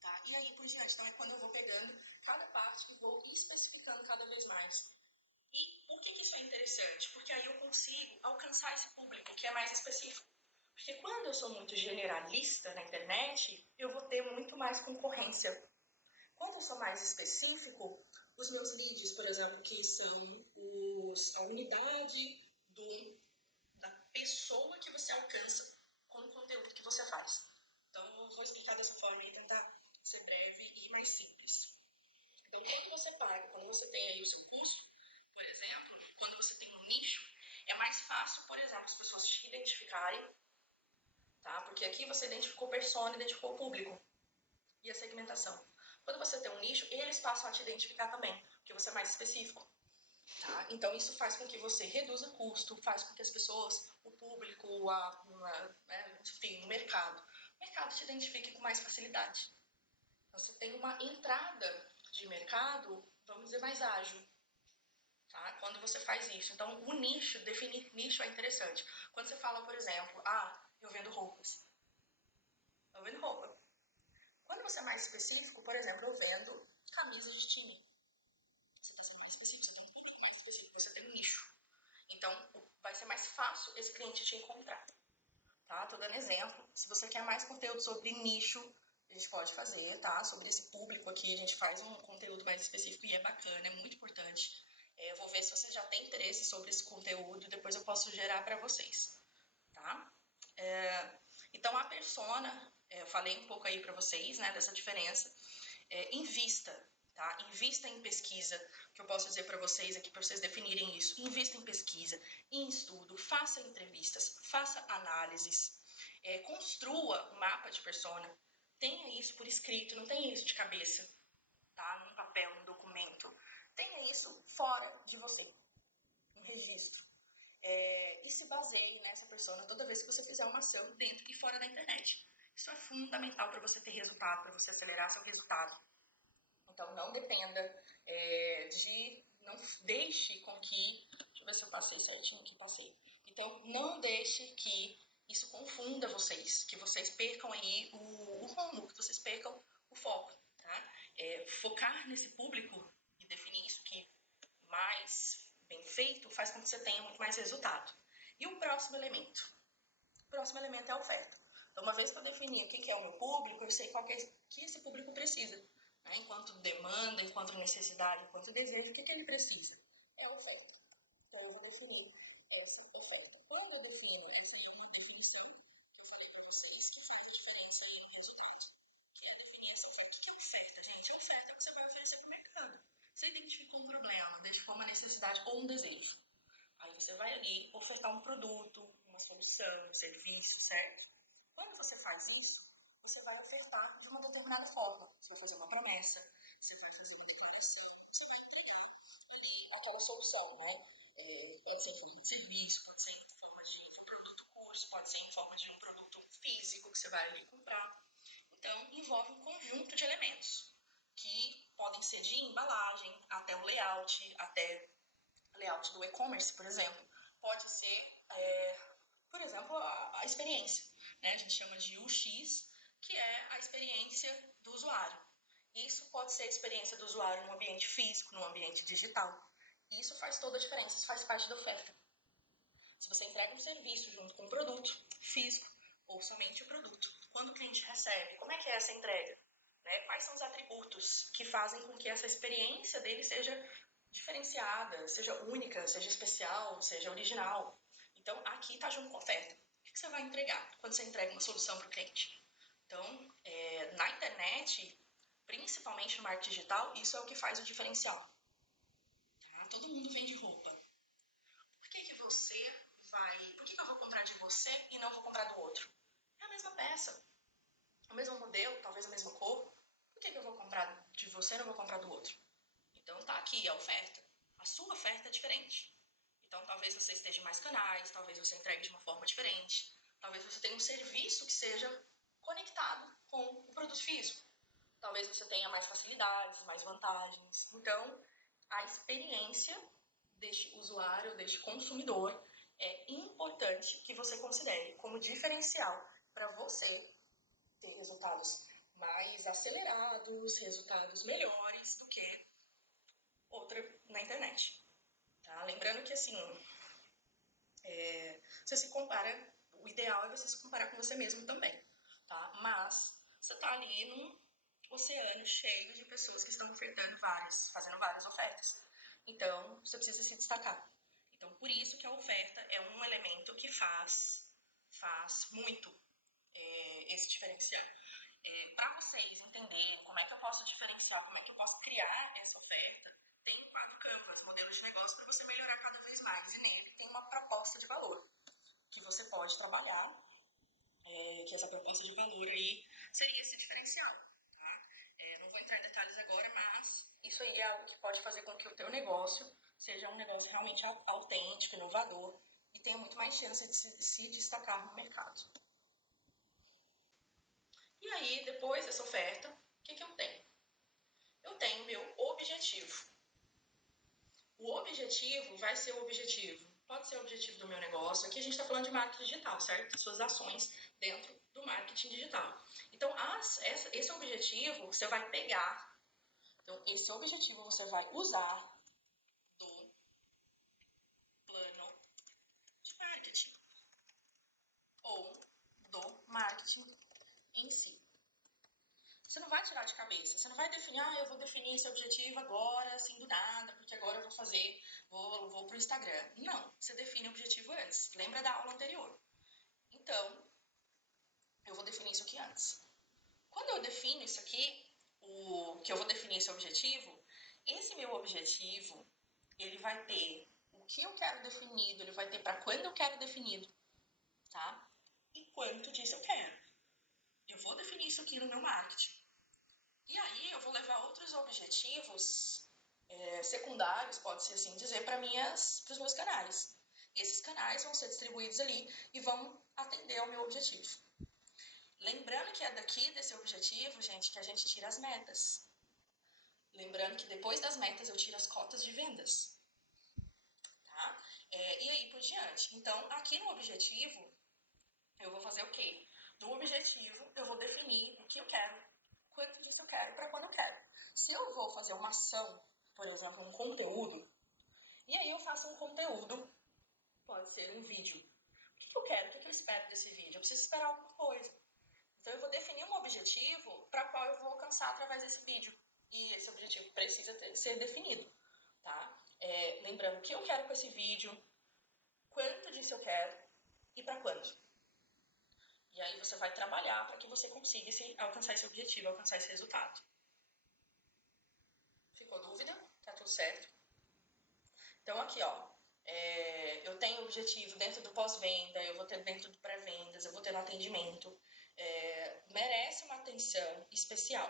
Tá? E aí por diante. Então, é quando eu vou pegando cada parte e vou especificando cada vez mais. E por que isso é interessante? Porque aí eu consigo alcançar esse público que é mais específico. Porque quando eu sou muito generalista na internet, eu vou ter muito mais concorrência. Quando eu sou mais específico, os meus leads, por exemplo, que são a unidade da pessoa que você alcança com o conteúdo que você faz. Então, eu vou explicar dessa forma e tentar ser breve e mais simples. Então, quando você tem aí o seu curso, por exemplo, quando você tem um nicho, é mais fácil, por exemplo, as pessoas te identificarem, tá? Porque aqui você identificou persona, identificou o público e a segmentação. Quando você tem um nicho, eles passam a te identificar também, porque você é mais específico. Tá? Então, isso faz com que você reduza custo, faz com que as pessoas, o público, enfim, o mercado te identifique com mais facilidade. Então, você tem uma entrada de mercado, vamos dizer, mais ágil. Tá? Quando você faz isso. Então, o nicho, definir nicho é interessante. Quando você fala, por exemplo, eu vendo roupas. Eu vendo roupa. Quando você é mais específico, por exemplo, eu vendo camisas de time. Você está sendo mais específico, você tem um público mais específico, você tem um nicho. Então, vai ser mais fácil esse cliente te encontrar. Tá? Tô dando exemplo. Se você quer mais conteúdo sobre nicho, a gente pode fazer, tá? Sobre esse público aqui, a gente faz um conteúdo mais específico e é bacana, é muito importante. Eu vou ver se vocês já têm interesse sobre esse conteúdo, depois eu posso gerar para vocês, tá? Então, a persona eu falei um pouco aí para vocês, né, dessa diferença. Invista, tá? Invista em pesquisa, que eu posso dizer para vocês aqui, para vocês definirem isso. Invista em pesquisa, em estudo, faça entrevistas, faça análises, construa um mapa de persona. Tenha isso por escrito, não tenha isso de cabeça, tá? Num papel, num documento. Tenha isso fora de você, um registro. E se baseie nessa persona toda vez que você fizer uma ação dentro e fora da internet. Isso é fundamental para você ter resultado, para você acelerar seu resultado. Então, não dependa não deixe com que... Deixa eu ver se eu passei certinho aqui, passei. Então, não deixe que isso confunda vocês, que vocês percam aí o rumo, que vocês percam o foco, tá? Focar nesse público e definir isso que mais bem feito faz com que você tenha muito mais resultado. E o próximo elemento? O próximo elemento é a oferta. Então, uma vez que eu definir o que é o meu público, eu sei qual que esse público precisa. Né? Enquanto demanda, enquanto necessidade, enquanto desejo, o que ele precisa? É a oferta. Então, eu vou definir essa oferta. Quando eu defino, essa é uma definição que eu falei para vocês, que faz a diferença aí no resultado. Que é definir essa oferta. O que é oferta, gente? A oferta é o que você vai oferecer para o mercado. Você identificou um problema, identificou uma necessidade ou um desejo. Aí você vai ali ofertar um produto, uma solução, um serviço, certo? Quando você faz isso, você vai ofertar de uma determinada forma. Você vai fazer uma promessa, você vai fazer uma declaração, você vai entregar aquela solução, né? Pode ser em forma de serviço, pode ser em forma de infoproduto curso, pode ser em forma de um produto físico que você vai ali comprar. Então, envolve um conjunto de elementos que podem ser de embalagem, até o layout, até layout do e-commerce, por exemplo. Pode ser, por exemplo, a experiência. Né? A gente chama de UX, que é a experiência do usuário. Isso pode ser a experiência do usuário no ambiente físico, no ambiente digital. Isso faz toda a diferença, isso faz parte da oferta. Se você entrega um serviço junto com um produto físico ou somente o produto, quando o cliente recebe, como é que é essa entrega? Né? Quais são os atributos que fazem com que essa experiência dele seja diferenciada, seja única, seja especial, seja original? Então, aqui está junto com a oferta. O que você vai entregar quando você entrega uma solução para o cliente? Então, na internet, principalmente no marketing digital, isso é o que faz o diferencial. Tá? Todo mundo vende roupa. Por que você Por que eu vou comprar de você e não vou comprar do outro? É a mesma peça, o mesmo modelo, talvez a mesma cor. Por que eu vou comprar de você e não vou comprar do outro? Então tá aqui a oferta. A sua oferta é diferente. Então talvez você esteja em mais canais, talvez você entregue de uma forma diferente, talvez você tenha um serviço que seja conectado com o produto físico. Talvez você tenha mais facilidades, mais vantagens. Então, a experiência deste usuário, deste consumidor, é importante que você considere como diferencial para você ter resultados mais acelerados, resultados melhores do que outra na internet. Tá? Lembrando que, assim, você se compara, o ideal é você se comparar com você mesmo também, tá? Mas você tá ali num oceano cheio de pessoas que estão ofertando fazendo várias ofertas. Então, você precisa se destacar. Então, por isso que a oferta é um elemento que faz muito esse diferencial. Para vocês entenderem como é que eu posso diferenciar, como é que eu posso criar essa oferta, tem o quadro Canvas, modelo de negócio, para você melhorar cada vez mais. E nele tem uma proposta de valor que você pode trabalhar, que essa proposta de valor aí seria esse diferencial. Tá? Não vou entrar em detalhes agora, mas isso aí é algo que pode fazer com que o teu negócio seja um negócio realmente autêntico, inovador e tenha muito mais chance de se destacar no mercado. E aí, depois dessa oferta, o que eu tenho? Eu tenho meu objetivo. O objetivo vai ser o objetivo. Pode ser o objetivo do meu negócio. Aqui a gente está falando de marketing digital, certo? Suas ações dentro do marketing digital. Então, esse objetivo você vai pegar. Então, esse objetivo você vai usar do plano de marketing ou do marketing em si. Você não vai tirar de cabeça, você não vai definir, eu vou definir esse objetivo agora, assim, do nada, porque agora eu vou pro Instagram. Não, você define o objetivo antes. Lembra da aula anterior. Então, eu vou definir isso aqui antes. Quando eu defino isso aqui, que eu vou definir esse objetivo, esse meu objetivo, ele vai ter o que eu quero definido, ele vai ter para quando eu quero definido, tá? E quanto disso eu quero. Eu vou definir isso aqui no meu marketing. E aí eu vou levar outros objetivos secundários, pode-se assim dizer, para os meus canais. E esses canais vão ser distribuídos ali e vão atender ao meu objetivo. Lembrando que é daqui desse objetivo, gente, que a gente tira as metas. Lembrando que depois das metas eu tiro as cotas de vendas. Tá? E aí por diante. Então, aqui no objetivo, eu vou fazer o quê? No objetivo, eu vou definir o que eu quero, quanto disso eu quero, para quando eu quero. Se eu vou fazer uma ação, por exemplo, um conteúdo, e aí eu faço um conteúdo, pode ser um vídeo. O que eu quero? O que eu espero desse vídeo? Eu preciso esperar alguma coisa. Então, eu vou definir um objetivo para qual eu vou alcançar através desse vídeo. E esse objetivo precisa ser definido, tá? Lembrando o que eu quero com esse vídeo, quanto disso eu quero e para quando. E aí você vai trabalhar para que você consiga alcançar esse objetivo, alcançar esse resultado. Ficou dúvida? Tá tudo certo? Então aqui, ó, eu tenho objetivo dentro do pós-venda, eu vou ter dentro do pré-vendas, eu vou ter no atendimento. Merece uma atenção especial,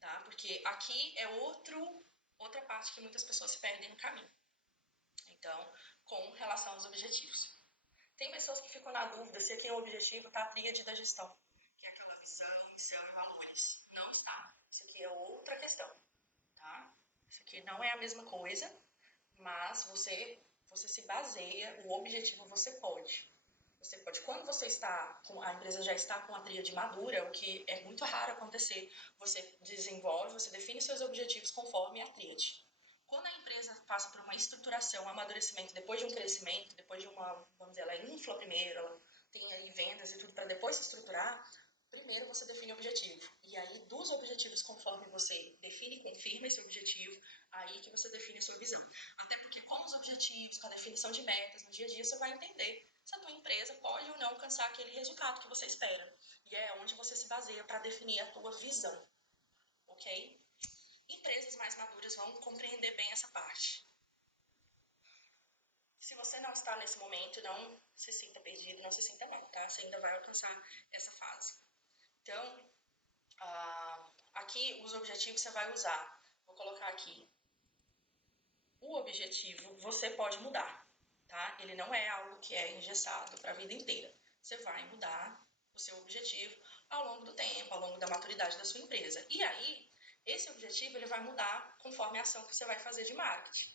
tá? Porque aqui é outra parte que muitas pessoas se perdem no caminho. Então, com relação aos objetivos. Tem pessoas que ficam na dúvida se aqui é o objetivo está a tríade da gestão, que é aquela visão, missão e valores. Não está. Isso aqui é outra questão, tá? Isso aqui não é a mesma coisa, mas você se baseia, o objetivo você pode. Você pode, quando a empresa já está com a tríade madura, o que é muito raro acontecer, você desenvolve, você define seus objetivos conforme a tríade. Quando a empresa passa por uma estruturação, um amadurecimento, depois de um crescimento, depois de vamos dizer, ela infla primeiro, ela tem aí vendas e tudo para depois se estruturar, primeiro você define o objetivo. E aí, dos objetivos, conforme você define e confirma esse objetivo, aí que você define a sua visão. Até porque com os objetivos, com a definição de metas no dia a dia, você vai entender se a tua empresa pode ou não alcançar aquele resultado que você espera. E é onde você se baseia para definir a tua visão. Ok? Empresas mais maduras vão compreender bem essa parte. Se você não está nesse momento, não se sinta perdido, não se sinta mal, tá? Você ainda vai alcançar essa fase. Então, aqui os objetivos você vai usar. Vou colocar aqui. O objetivo você pode mudar, tá? Ele não é algo que é engessado para a vida inteira. Você vai mudar o seu objetivo ao longo do tempo, ao longo da maturidade da sua empresa. E aí, esse objetivo ele vai mudar conforme a ação que você vai fazer de marketing.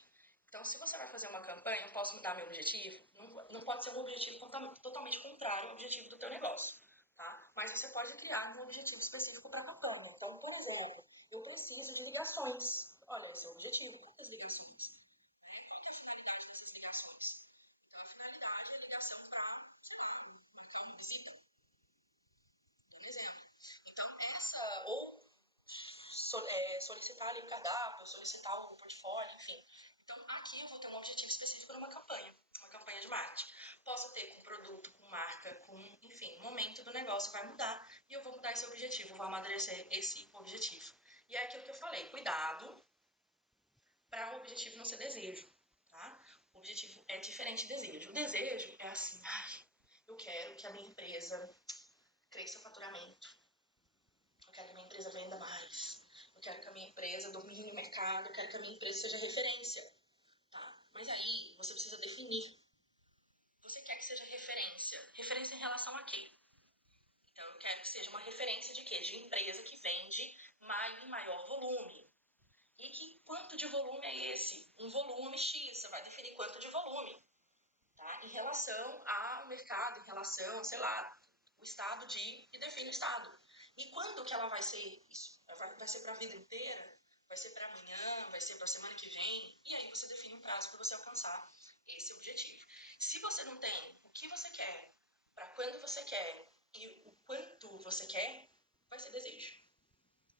Então, se você vai fazer uma campanha, eu posso mudar meu objetivo? Não pode ser um objetivo totalmente contrário ao objetivo do teu negócio, tá? Mas você pode criar um objetivo específico para a campanha. Então, por exemplo, eu preciso de ligações. Olha, esse é o objetivo. Quantas ligações? Qual que é a finalidade dessas ligações? Então, a finalidade é ligação para, sei lá, marcar uma visita. Um exemplo. Então, ou solicitar ali o cardápio, solicitar o portfólio, enfim. Então, aqui eu vou ter um objetivo específico numa campanha de marketing. Posso ter com produto, com marca, enfim, o momento do negócio vai mudar e eu vou mudar esse objetivo, vou amadurecer esse objetivo. E é aquilo que eu falei, cuidado para o objetivo não ser desejo, tá? O objetivo é diferente de desejo. O desejo é assim, eu quero que a minha empresa cresça o faturamento, eu quero que a minha empresa venda mais, eu quero que a minha empresa domine o mercado, eu quero que a minha empresa seja referência, tá? Mas aí você precisa definir. Você quer que seja referência. Referência em relação a quê? Então, eu quero que seja uma referência de quê? De empresa que vende em maior volume. E quanto de volume é esse? Um volume X, você vai definir quanto de volume. Tá? Em relação ao mercado, em relação, sei lá, o estado e define o estado. E quando que ela vai ser isso? Vai ser para a vida inteira? Vai ser para amanhã? Vai ser para a semana que vem? E aí você define um prazo para você alcançar esse objetivo. Se você não tem o que você quer, para quando você quer e o quanto você quer, vai ser desejo.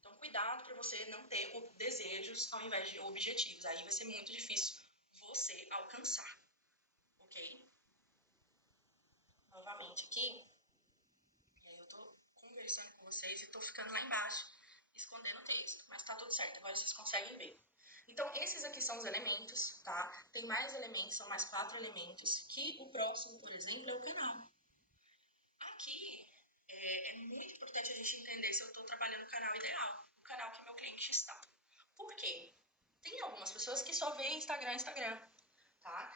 Então, cuidado para você não ter desejos ao invés de objetivos. Aí vai ser muito difícil você alcançar. Ok? Novamente aqui. E aí eu tô conversando com vocês e tô ficando lá embaixo vocês conseguem ver. Então, esses aqui são os elementos, tá? Tem mais elementos, são mais 4 elementos, que o próximo, por exemplo, é o canal. Aqui, é muito importante a gente entender se eu estou trabalhando o canal ideal, o canal que meu cliente está. Por quê? Tem algumas pessoas que só veem Instagram, tá?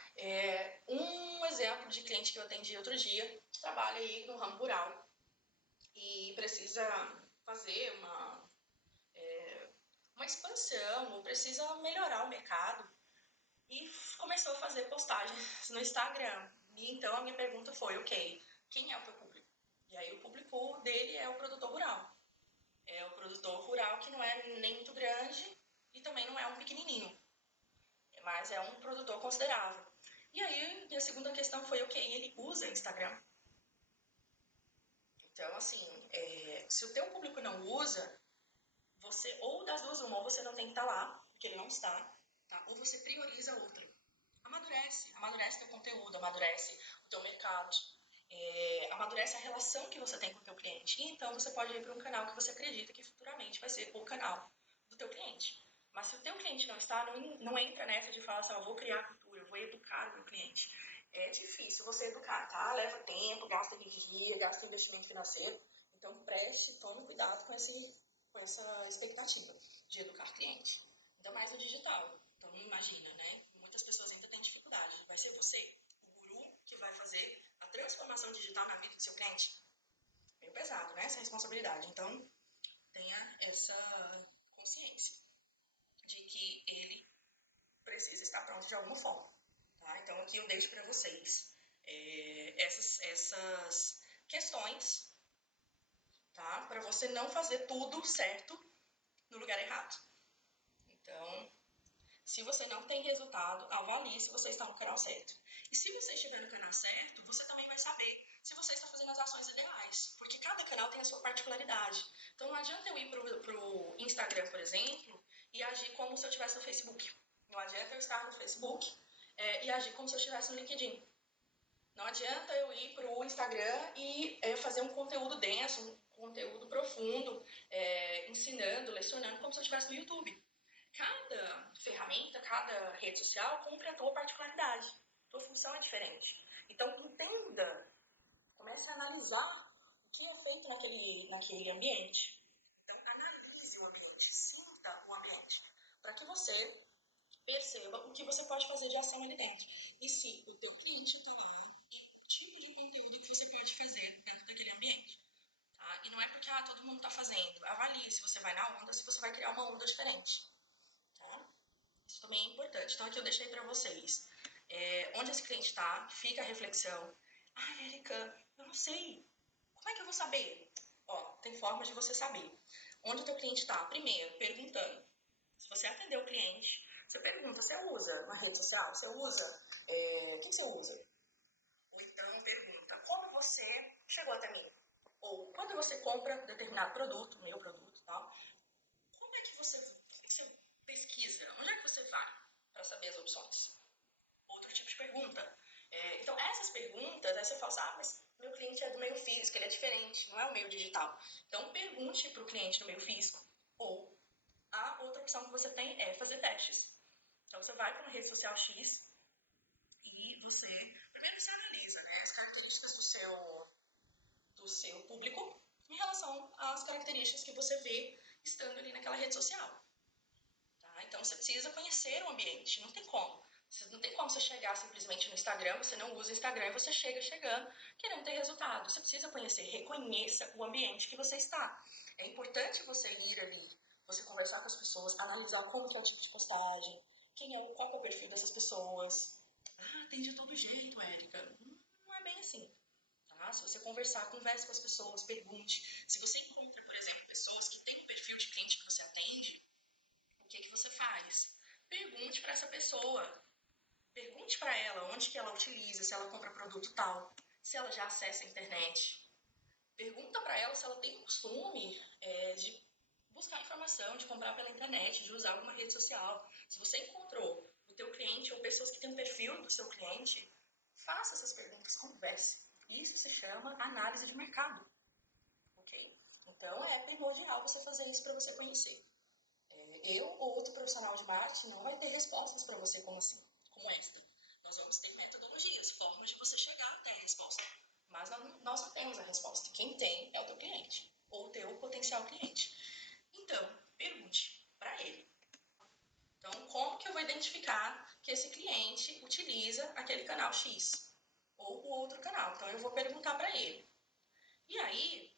Um exemplo de cliente que eu atendi outro dia, trabalha aí no ramo rural e precisa fazer uma expansão, ou precisa melhorar o mercado, e começou a fazer postagens no Instagram. E então a minha pergunta foi, ok, quem é o teu público? E aí o público dele é o produtor rural. É o produtor rural que não é nem muito grande e também não é um pequenininho, mas é um produtor considerável. E aí, minha segunda questão foi, ok, ele usa Instagram? Então, assim, se o teu público não usa, você, ou das duas uma, ou você não tem que estar lá, porque ele não está, tá? Ou você prioriza outra. Amadurece teu conteúdo, amadurece o teu mercado, amadurece a relação que você tem com o teu cliente. E então você pode ir para um canal que você acredita que futuramente vai ser o canal do teu cliente. Mas se o teu cliente não está, não entra nessa de falar assim, eu vou criar cultura, eu vou educar o meu cliente. É difícil você educar, tá? Leva tempo, gasta energia, gasta investimento financeiro. Então tome cuidado com essa expectativa de educar cliente. Ainda mais no digital. Então imagina, né? Muitas pessoas ainda têm dificuldade. Vai ser você, o guru, que vai fazer a transformação digital na vida do seu cliente? Meio pesado, né? Essa responsabilidade. Então tenha essa consciência de que ele precisa estar pronto de alguma forma. Tá? Então aqui eu deixo para vocês essas questões, tá? Para você não fazer tudo certo no lugar errado. Então, se você não tem resultado, avalie se você está no canal certo. E se você estiver no canal certo, você também vai saber se você está fazendo as ações ideais, porque cada canal tem a sua particularidade. Então não adianta eu ir pro Instagram, por exemplo, e agir como se eu estivesse no Facebook. Não adianta eu estar no Facebook e agir como se eu estivesse no LinkedIn. Não adianta eu ir pro Instagram e fazer um conteúdo denso, um conteúdo profundo, ensinando, lecionando, como se eu estivesse no YouTube. Cada ferramenta, cada rede social cumpre a tua particularidade. Tua função é diferente. Então, entenda, comece a analisar o que é feito naquele ambiente. Então, analise o ambiente, sinta o ambiente, para que você perceba o que você pode fazer de ação ali dentro. E se o teu cliente está lá, e o tipo de conteúdo que você pode fazer dentro daquele ambiente. Tá? E não é porque todo mundo está fazendo. Avalie se você vai na onda, se você vai criar uma onda diferente. Tá? Isso também é importante. Então aqui eu deixei para vocês. Onde esse cliente está, fica a reflexão. Ah, Erika, eu não sei. Como é que eu vou saber? Ó, tem formas de você saber. Onde o teu cliente está? Primeiro, perguntando. Se você atender o cliente, você pergunta, você usa uma rede social? Você usa? O que você usa? Ou então pergunta, como você chegou até mim? Ou quando você compra determinado produto, meu produto e tal, como é que você pesquisa? Onde é que você vai para saber as opções? Outro tipo de pergunta. Então, essas perguntas, aí você fala assim, mas meu cliente é do meio físico, ele é diferente, não é o meio digital. Então, pergunte para o cliente do meio físico. Ou a outra opção que você tem é fazer testes. Então, você vai para uma rede social X e primeiro você analisa, né, as características do seu público em relação às características que você vê estando ali naquela rede social. Tá? Então você precisa conhecer o ambiente, não tem como. Não tem como você chegar simplesmente no Instagram, você não usa o Instagram e você chegando querendo ter resultado. Você precisa conhecer, reconheça o ambiente que você está. É importante você ir ali, você conversar com as pessoas, analisar como que é o tipo de postagem, qual é o perfil dessas pessoas. Ah, tem de todo jeito, Érica. Não é bem assim. Tá? Se você conversar, converse com as pessoas, pergunte. Se você encontra, por exemplo, pessoas que têm um perfil de cliente que você atende, o que você faz? Pergunte para essa pessoa. Pergunte para ela onde que ela utiliza, se ela compra produto tal, se ela já acessa a internet. Pergunta para ela se ela tem costume de buscar informação, de comprar pela internet, de usar alguma rede social. Se você encontrou o teu cliente ou pessoas que têm um perfil do seu cliente, faça essas perguntas, converse. Isso se chama análise de mercado, ok? Então é primordial você fazer isso para você conhecer. eu ou outro profissional de marketing não vai ter respostas para você como esta. Nós vamos ter metodologias, formas de você chegar até a resposta. Mas nós não temos a resposta. Quem tem é o teu cliente, ou o teu potencial cliente. Então, pergunte para ele. Então, como que eu vou identificar que esse cliente utiliza aquele canal X ou o outro canal? Então, eu vou perguntar para ele. E aí,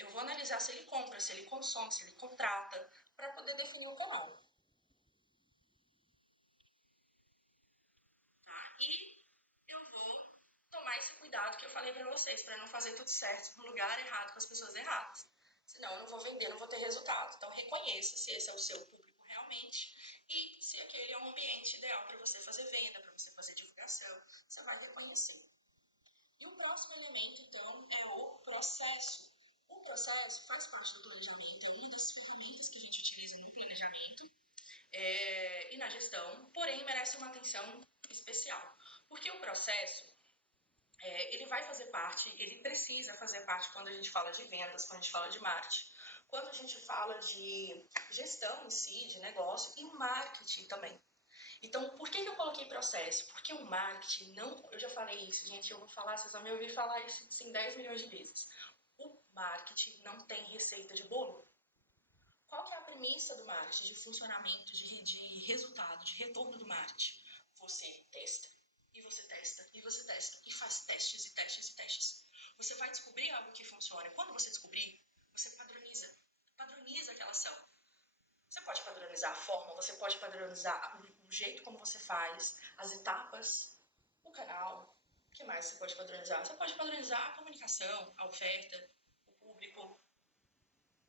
eu vou analisar se ele compra, se ele consome, se ele contrata, para poder definir o canal. Tá? E eu vou tomar esse cuidado que eu falei para vocês, para não fazer tudo certo no lugar errado com as pessoas erradas. Senão eu não vou vender, não vou ter resultado. Então reconheça se esse é o seu público realmente e se aquele é um ambiente ideal para você fazer venda, para você fazer divulgação. Você vai reconhecer. E o próximo elemento, então, é o processo. O processo faz parte do planejamento, é uma das ferramentas que a gente utiliza no planejamento e na gestão, porém merece uma atenção especial. Porque o processo, ele vai fazer parte, ele precisa fazer parte quando a gente fala de vendas, quando a gente fala de marketing, quando a gente fala de gestão em si, de negócio e marketing também. Então, por que eu coloquei processo? Porque o marketing não... Eu já falei isso, gente, eu vou falar, vocês vão me ouvir falar isso assim 10 milhões de vezes. O marketing não tem receita de bolo. Qual que é a premissa do marketing, de funcionamento, de resultado, de retorno do marketing? Você testa, e você testa, e você testa, e faz testes e testes e testes. Você vai descobrir algo que funciona. Quando você descobrir, você padroniza. Padroniza aquela ação. Você pode padronizar a forma, você pode padronizar o jeito como você faz, as etapas, o canal. O que mais você pode padronizar? Você pode padronizar a comunicação, a oferta, o público.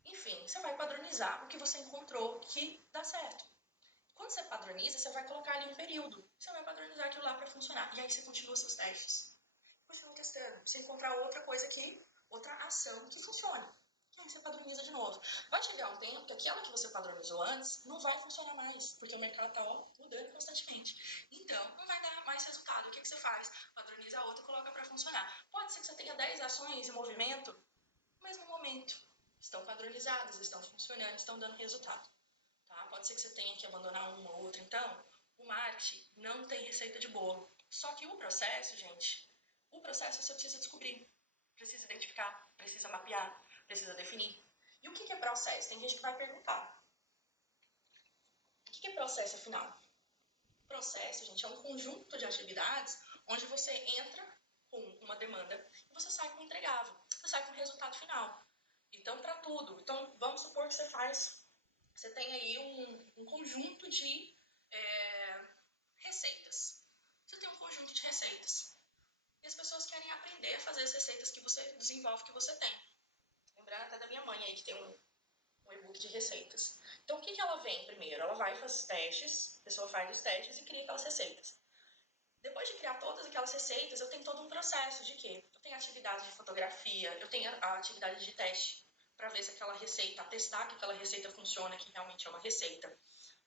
Enfim, você vai padronizar o que você encontrou que dá certo. Quando você padroniza, você vai colocar ali um período. Você vai padronizar aquilo lá para funcionar. E aí você continua seus testes. Continua testando. Você encontrar outra coisa aqui, outra ação que funcione. E aí você padroniza de novo. Vai chegar um tempo que aquela que você padronizou antes não vai funcionar mais, porque o mercado está mudando constantemente. Então, não vai dar mais resultado. O que você faz? Padroniza a outra e coloca para funcionar. Pode ser que você tenha 10 ações em movimento no mesmo momento. Estão padronizadas, estão funcionando, estão dando resultado. Tá? Pode ser que você tenha que abandonar uma ou outra. Então, o marketing não tem receita de bolo. Só que o processo, gente, o processo você precisa descobrir, precisa identificar, precisa mapear, precisa definir. E o que é processo? Tem gente que vai perguntar. O que é processo, afinal? Processo, gente, é um conjunto de atividades onde você entra com uma demanda e você sai com um entregável, você sai com o resultado final. Então, para tudo. Então, vamos supor que você tem aí um conjunto de receitas. Você tem um conjunto de receitas. E as pessoas querem aprender a fazer as receitas que você desenvolve, que você tem. Lembrando até da minha mãe aí, que tem um e-book de receitas. Então, o que ela vem primeiro? Ela vai fazer os testes, a pessoa faz os testes e cria aquelas receitas. Depois de criar todas aquelas receitas, eu tenho todo um processo de quê? Eu tenho atividade de fotografia, eu tenho a atividade de teste, para ver se aquela receita, testar que aquela receita funciona, que realmente é uma receita.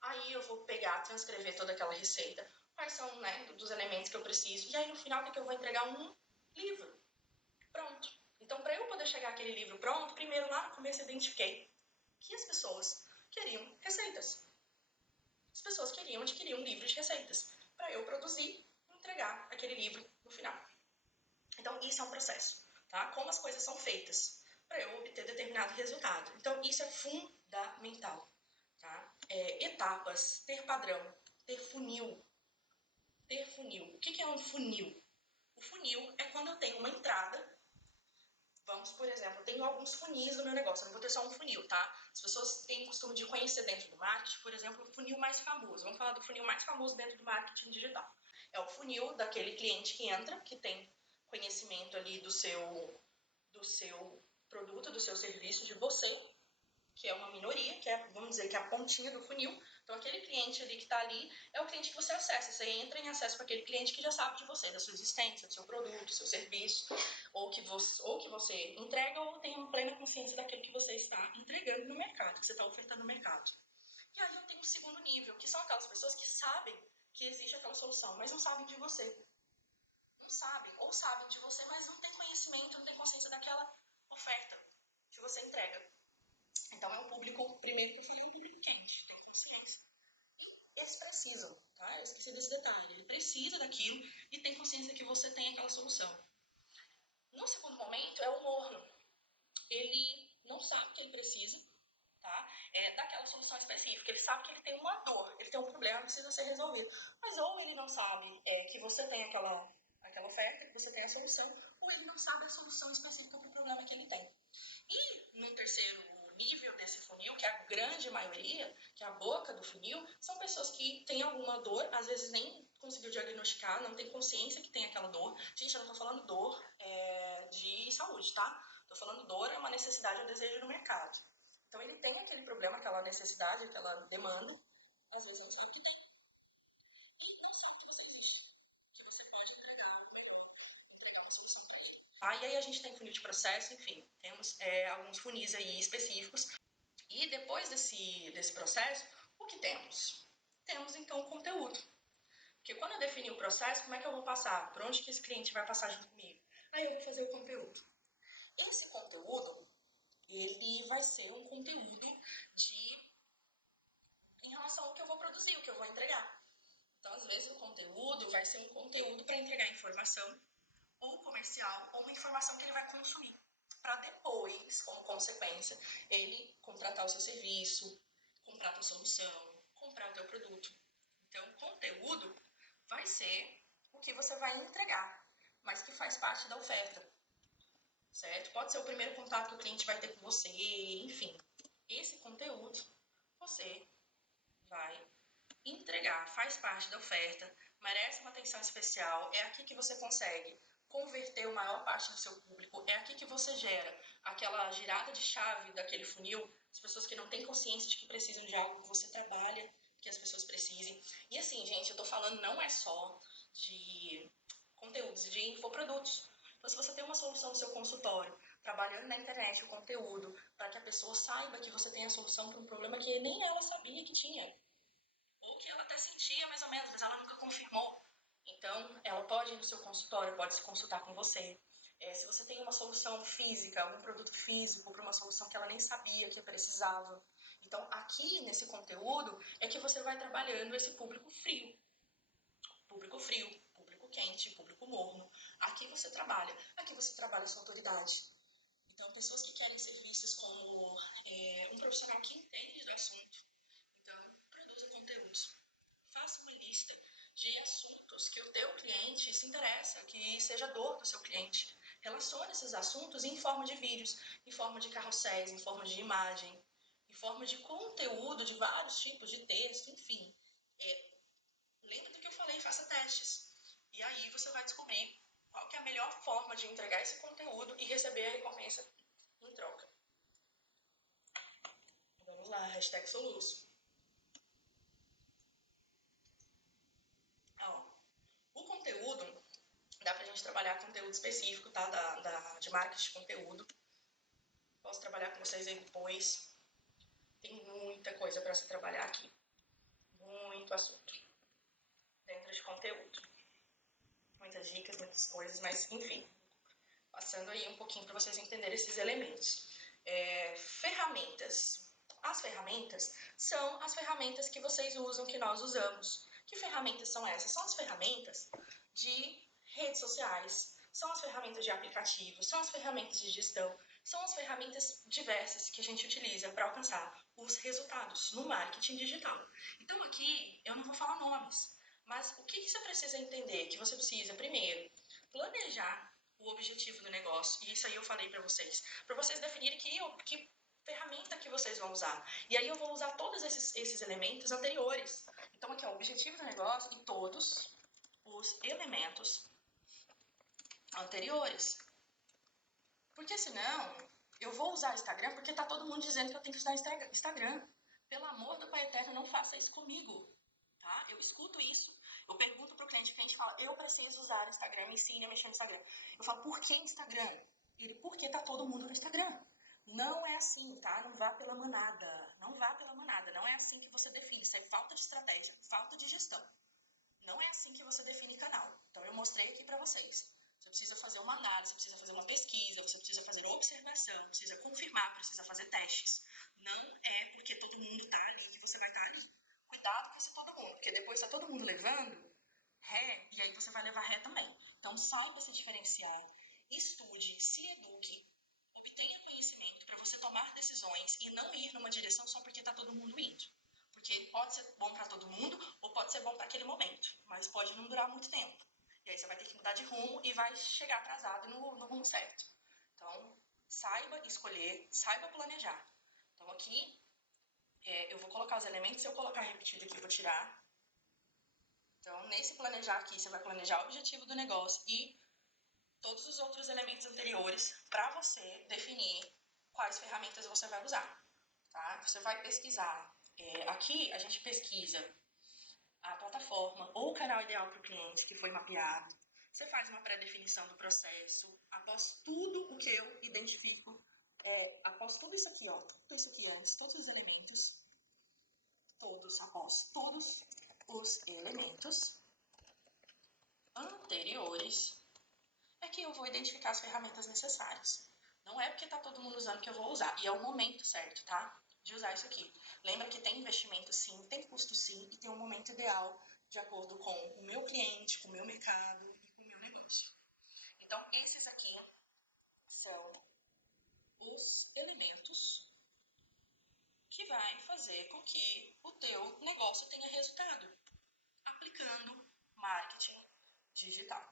Aí eu vou pegar, transcrever toda aquela receita, quais são, né, dos elementos que eu preciso, e aí no final o que eu vou entregar? Um livro. Pronto. Então, para eu poder chegar àquele livro pronto, primeiro lá no começo eu identifiquei que as pessoas queriam receitas. As pessoas queriam adquirir um livro de receitas para eu produzir e entregar aquele livro no final. Então, isso é um processo, tá? Como as coisas são feitas para eu obter determinado resultado. Então, isso é fundamental, tá? Etapas, ter padrão, ter funil. Ter funil. O que é um funil? O funil é quando eu tenho uma entrada. Vamos, por exemplo, eu tenho alguns funis no meu negócio, eu não vou ter só um funil, tá? As pessoas têm o costume de conhecer dentro do marketing, por exemplo, o funil mais famoso. Vamos falar do funil mais famoso dentro do marketing digital. É o funil daquele cliente que entra, que tem conhecimento ali do seu produto, do seu serviço, de você, que é uma minoria, que é, vamos dizer, que é a pontinha do funil. Então, aquele cliente ali que está ali é o cliente que você acessa. Você entra em acesso para aquele cliente que já sabe de você, da sua existência, do seu produto, do seu serviço, ou que você entrega ou tem uma plena consciência daquilo que você está entregando no mercado, que você está ofertando no mercado. E aí eu tenho um segundo nível, que são aquelas pessoas que sabem que existe aquela solução, mas não sabem de você. Não sabem, ou sabem de você, mas não têm conhecimento, não têm consciência daquela oferta que você entrega. Então é um público, primeiro que eu falei, um público quente, tem consciência. Eles precisam, tá? Eu esqueci desse detalhe. Ele precisa daquilo e tem consciência que você tem aquela solução. No segundo momento é o morno. Ele não sabe que ele precisa, tá? Daquela solução específica. Ele sabe que ele tem uma dor, ele tem um problema que precisa ser resolvido. Mas ou ele não sabe que você tem aquela oferta, que você tem a solução, ou ele não sabe a solução específica para o problema que ele tem. E no terceiro nível desse funil, que é a grande maioria, que é a boca do funil, são pessoas que têm alguma dor, às vezes nem conseguiu diagnosticar, não tem consciência que tem aquela dor. Gente, eu não tô falando dor de saúde, tá? Tô falando dor é uma necessidade, um desejo no mercado. Então ele tem aquele problema, aquela necessidade, aquela demanda, às vezes não sabe que tem. E não sabe que você existe, que você pode entregar algo melhor, entregar uma solução para ele. E aí a gente tem funil de processo, enfim, temos alguns funis aí específicos. E depois desse processo, o que temos? Temos então o conteúdo. Porque quando eu definir o processo, como é que eu vou passar? Por onde que esse cliente vai passar junto comigo? Aí eu vou fazer o conteúdo. Esse conteúdo, ele vai ser um conteúdo em relação ao que eu vou produzir, o que eu vou entregar. Então, às vezes, o conteúdo vai ser um conteúdo para entregar informação ou comercial ou uma informação que ele vai consumir. Para depois, como consequência, ele contratar o seu serviço, comprar a tua solução, comprar o teu produto. Então, o conteúdo vai ser o que você vai entregar, mas que faz parte da oferta, certo? Pode ser o primeiro contato que o cliente vai ter com você, enfim. Esse conteúdo você vai entregar, faz parte da oferta, merece uma atenção especial, é aqui que você consegue converter a maior parte do seu público, é aqui que você gera aquela girada de chave daquele funil, as pessoas que não têm consciência de que precisam de algo que você trabalha, que as pessoas precisem. E assim, gente, eu tô falando não é só de conteúdos, de infoprodutos. Então, se você tem uma solução no seu consultório, trabalhando na internet o conteúdo, para que a pessoa saiba que você tem a solução para um problema que nem ela sabia que tinha, ou que ela até sentia mais ou menos, mas ela nunca confirmou. Então, ela pode ir no seu consultório, pode se consultar com você. Se você tem uma solução física, um produto físico para uma solução que ela nem sabia que precisava. Então, aqui nesse conteúdo é que você vai trabalhando esse público frio, público quente, público morno. Aqui você trabalha a sua autoridade. Então, pessoas que querem ser vistas como um profissional que entende do assunto. Então, produza conteúdos. Faça uma lista de assuntos que o teu cliente se interessa, que seja dor do seu cliente. Relacione esses assuntos em forma de vídeos, em forma de carrosséis, em forma de imagem, em forma de conteúdo de vários tipos de texto, enfim. Lembra do que eu falei, faça testes. E aí você vai descobrir qual que é a melhor forma de entregar esse conteúdo e receber a recompensa em troca. Vamos lá, hashtag soluço. O conteúdo, dá pra gente trabalhar conteúdo específico, tá? De marketing de conteúdo. Posso trabalhar com vocês aí depois. Tem muita coisa para se trabalhar aqui. Muito assunto dentro de conteúdo. Muitas dicas, muitas coisas, mas enfim. Passando aí um pouquinho para vocês entenderem esses elementos. Ferramentas. As ferramentas são as ferramentas que vocês usam, que nós usamos. Que ferramentas são essas? São as ferramentas de redes sociais, são as ferramentas de aplicativos, são as ferramentas de gestão, são as ferramentas diversas que a gente utiliza para alcançar os resultados no marketing digital. Então aqui eu não vou falar nomes, mas o que você precisa entender? Que você precisa, primeiro, planejar o objetivo do negócio, e isso aí eu falei para vocês definirem que ferramenta que vocês vão usar. E aí eu vou usar todos esses elementos anteriores. Então aqui é o objetivo do negócio e todos os elementos anteriores. Porque senão eu vou usar Instagram porque tá todo mundo dizendo que eu tenho que usar Instagram. Pelo amor do Pai Eterno, não faça isso comigo. Tá? Eu escuto isso. Eu pergunto pro cliente, o cliente fala, eu preciso usar o Instagram, me ensine a mexer no Instagram. Eu falo, por que Instagram? Ele, porque tá todo mundo no Instagram. Não é assim, tá? Não vá pela manada. Não vá pela manada. Não é assim que você define. Isso é falta de estratégia, falta de gestão. Não é assim que você define canal. Então eu mostrei aqui pra vocês. Você precisa fazer uma análise, precisa fazer uma pesquisa, você precisa fazer observação, precisa confirmar, precisa fazer testes. Não é porque todo mundo tá ali que você vai estar ali. Cuidado com esse todo mundo, porque depois tá todo mundo levando ré, e aí você vai levar ré também. Então, saiba se diferenciar, estude, se eduque, obtenha conhecimento para você tomar decisões e não ir numa direção só porque tá todo mundo indo. Porque pode ser bom para todo mundo ou pode ser bom para aquele momento, mas pode não durar muito tempo. E aí você vai ter que mudar de rumo e vai chegar atrasado no rumo certo. Então, saiba escolher, saiba planejar. Então, aqui, eu vou colocar os elementos. Se eu colocar repetido aqui, eu vou tirar. Então, nesse planejar aqui, você vai planejar o objetivo do negócio e todos os outros elementos anteriores para você definir quais ferramentas você vai usar. Tá? Você vai pesquisar. Aqui, a gente pesquisa a plataforma ou o canal ideal para o cliente que foi mapeado. Você faz uma pré-definição do processo. Após tudo o que eu identifico, após tudo isso aqui, ó, tudo isso aqui antes, todos os elementos, após todos os elementos anteriores, é que eu vou identificar as ferramentas necessárias. Não é porque tá todo mundo usando que eu vou usar. E é o momento certo, tá? De usar isso aqui. Lembra que tem investimento sim, tem custo sim, e tem um momento ideal de acordo com o meu cliente, com o meu mercado e com o meu negócio. Então, esses aqui são os elementos que vai fazer com que o teu negócio tenha resultado aplicando marketing digital.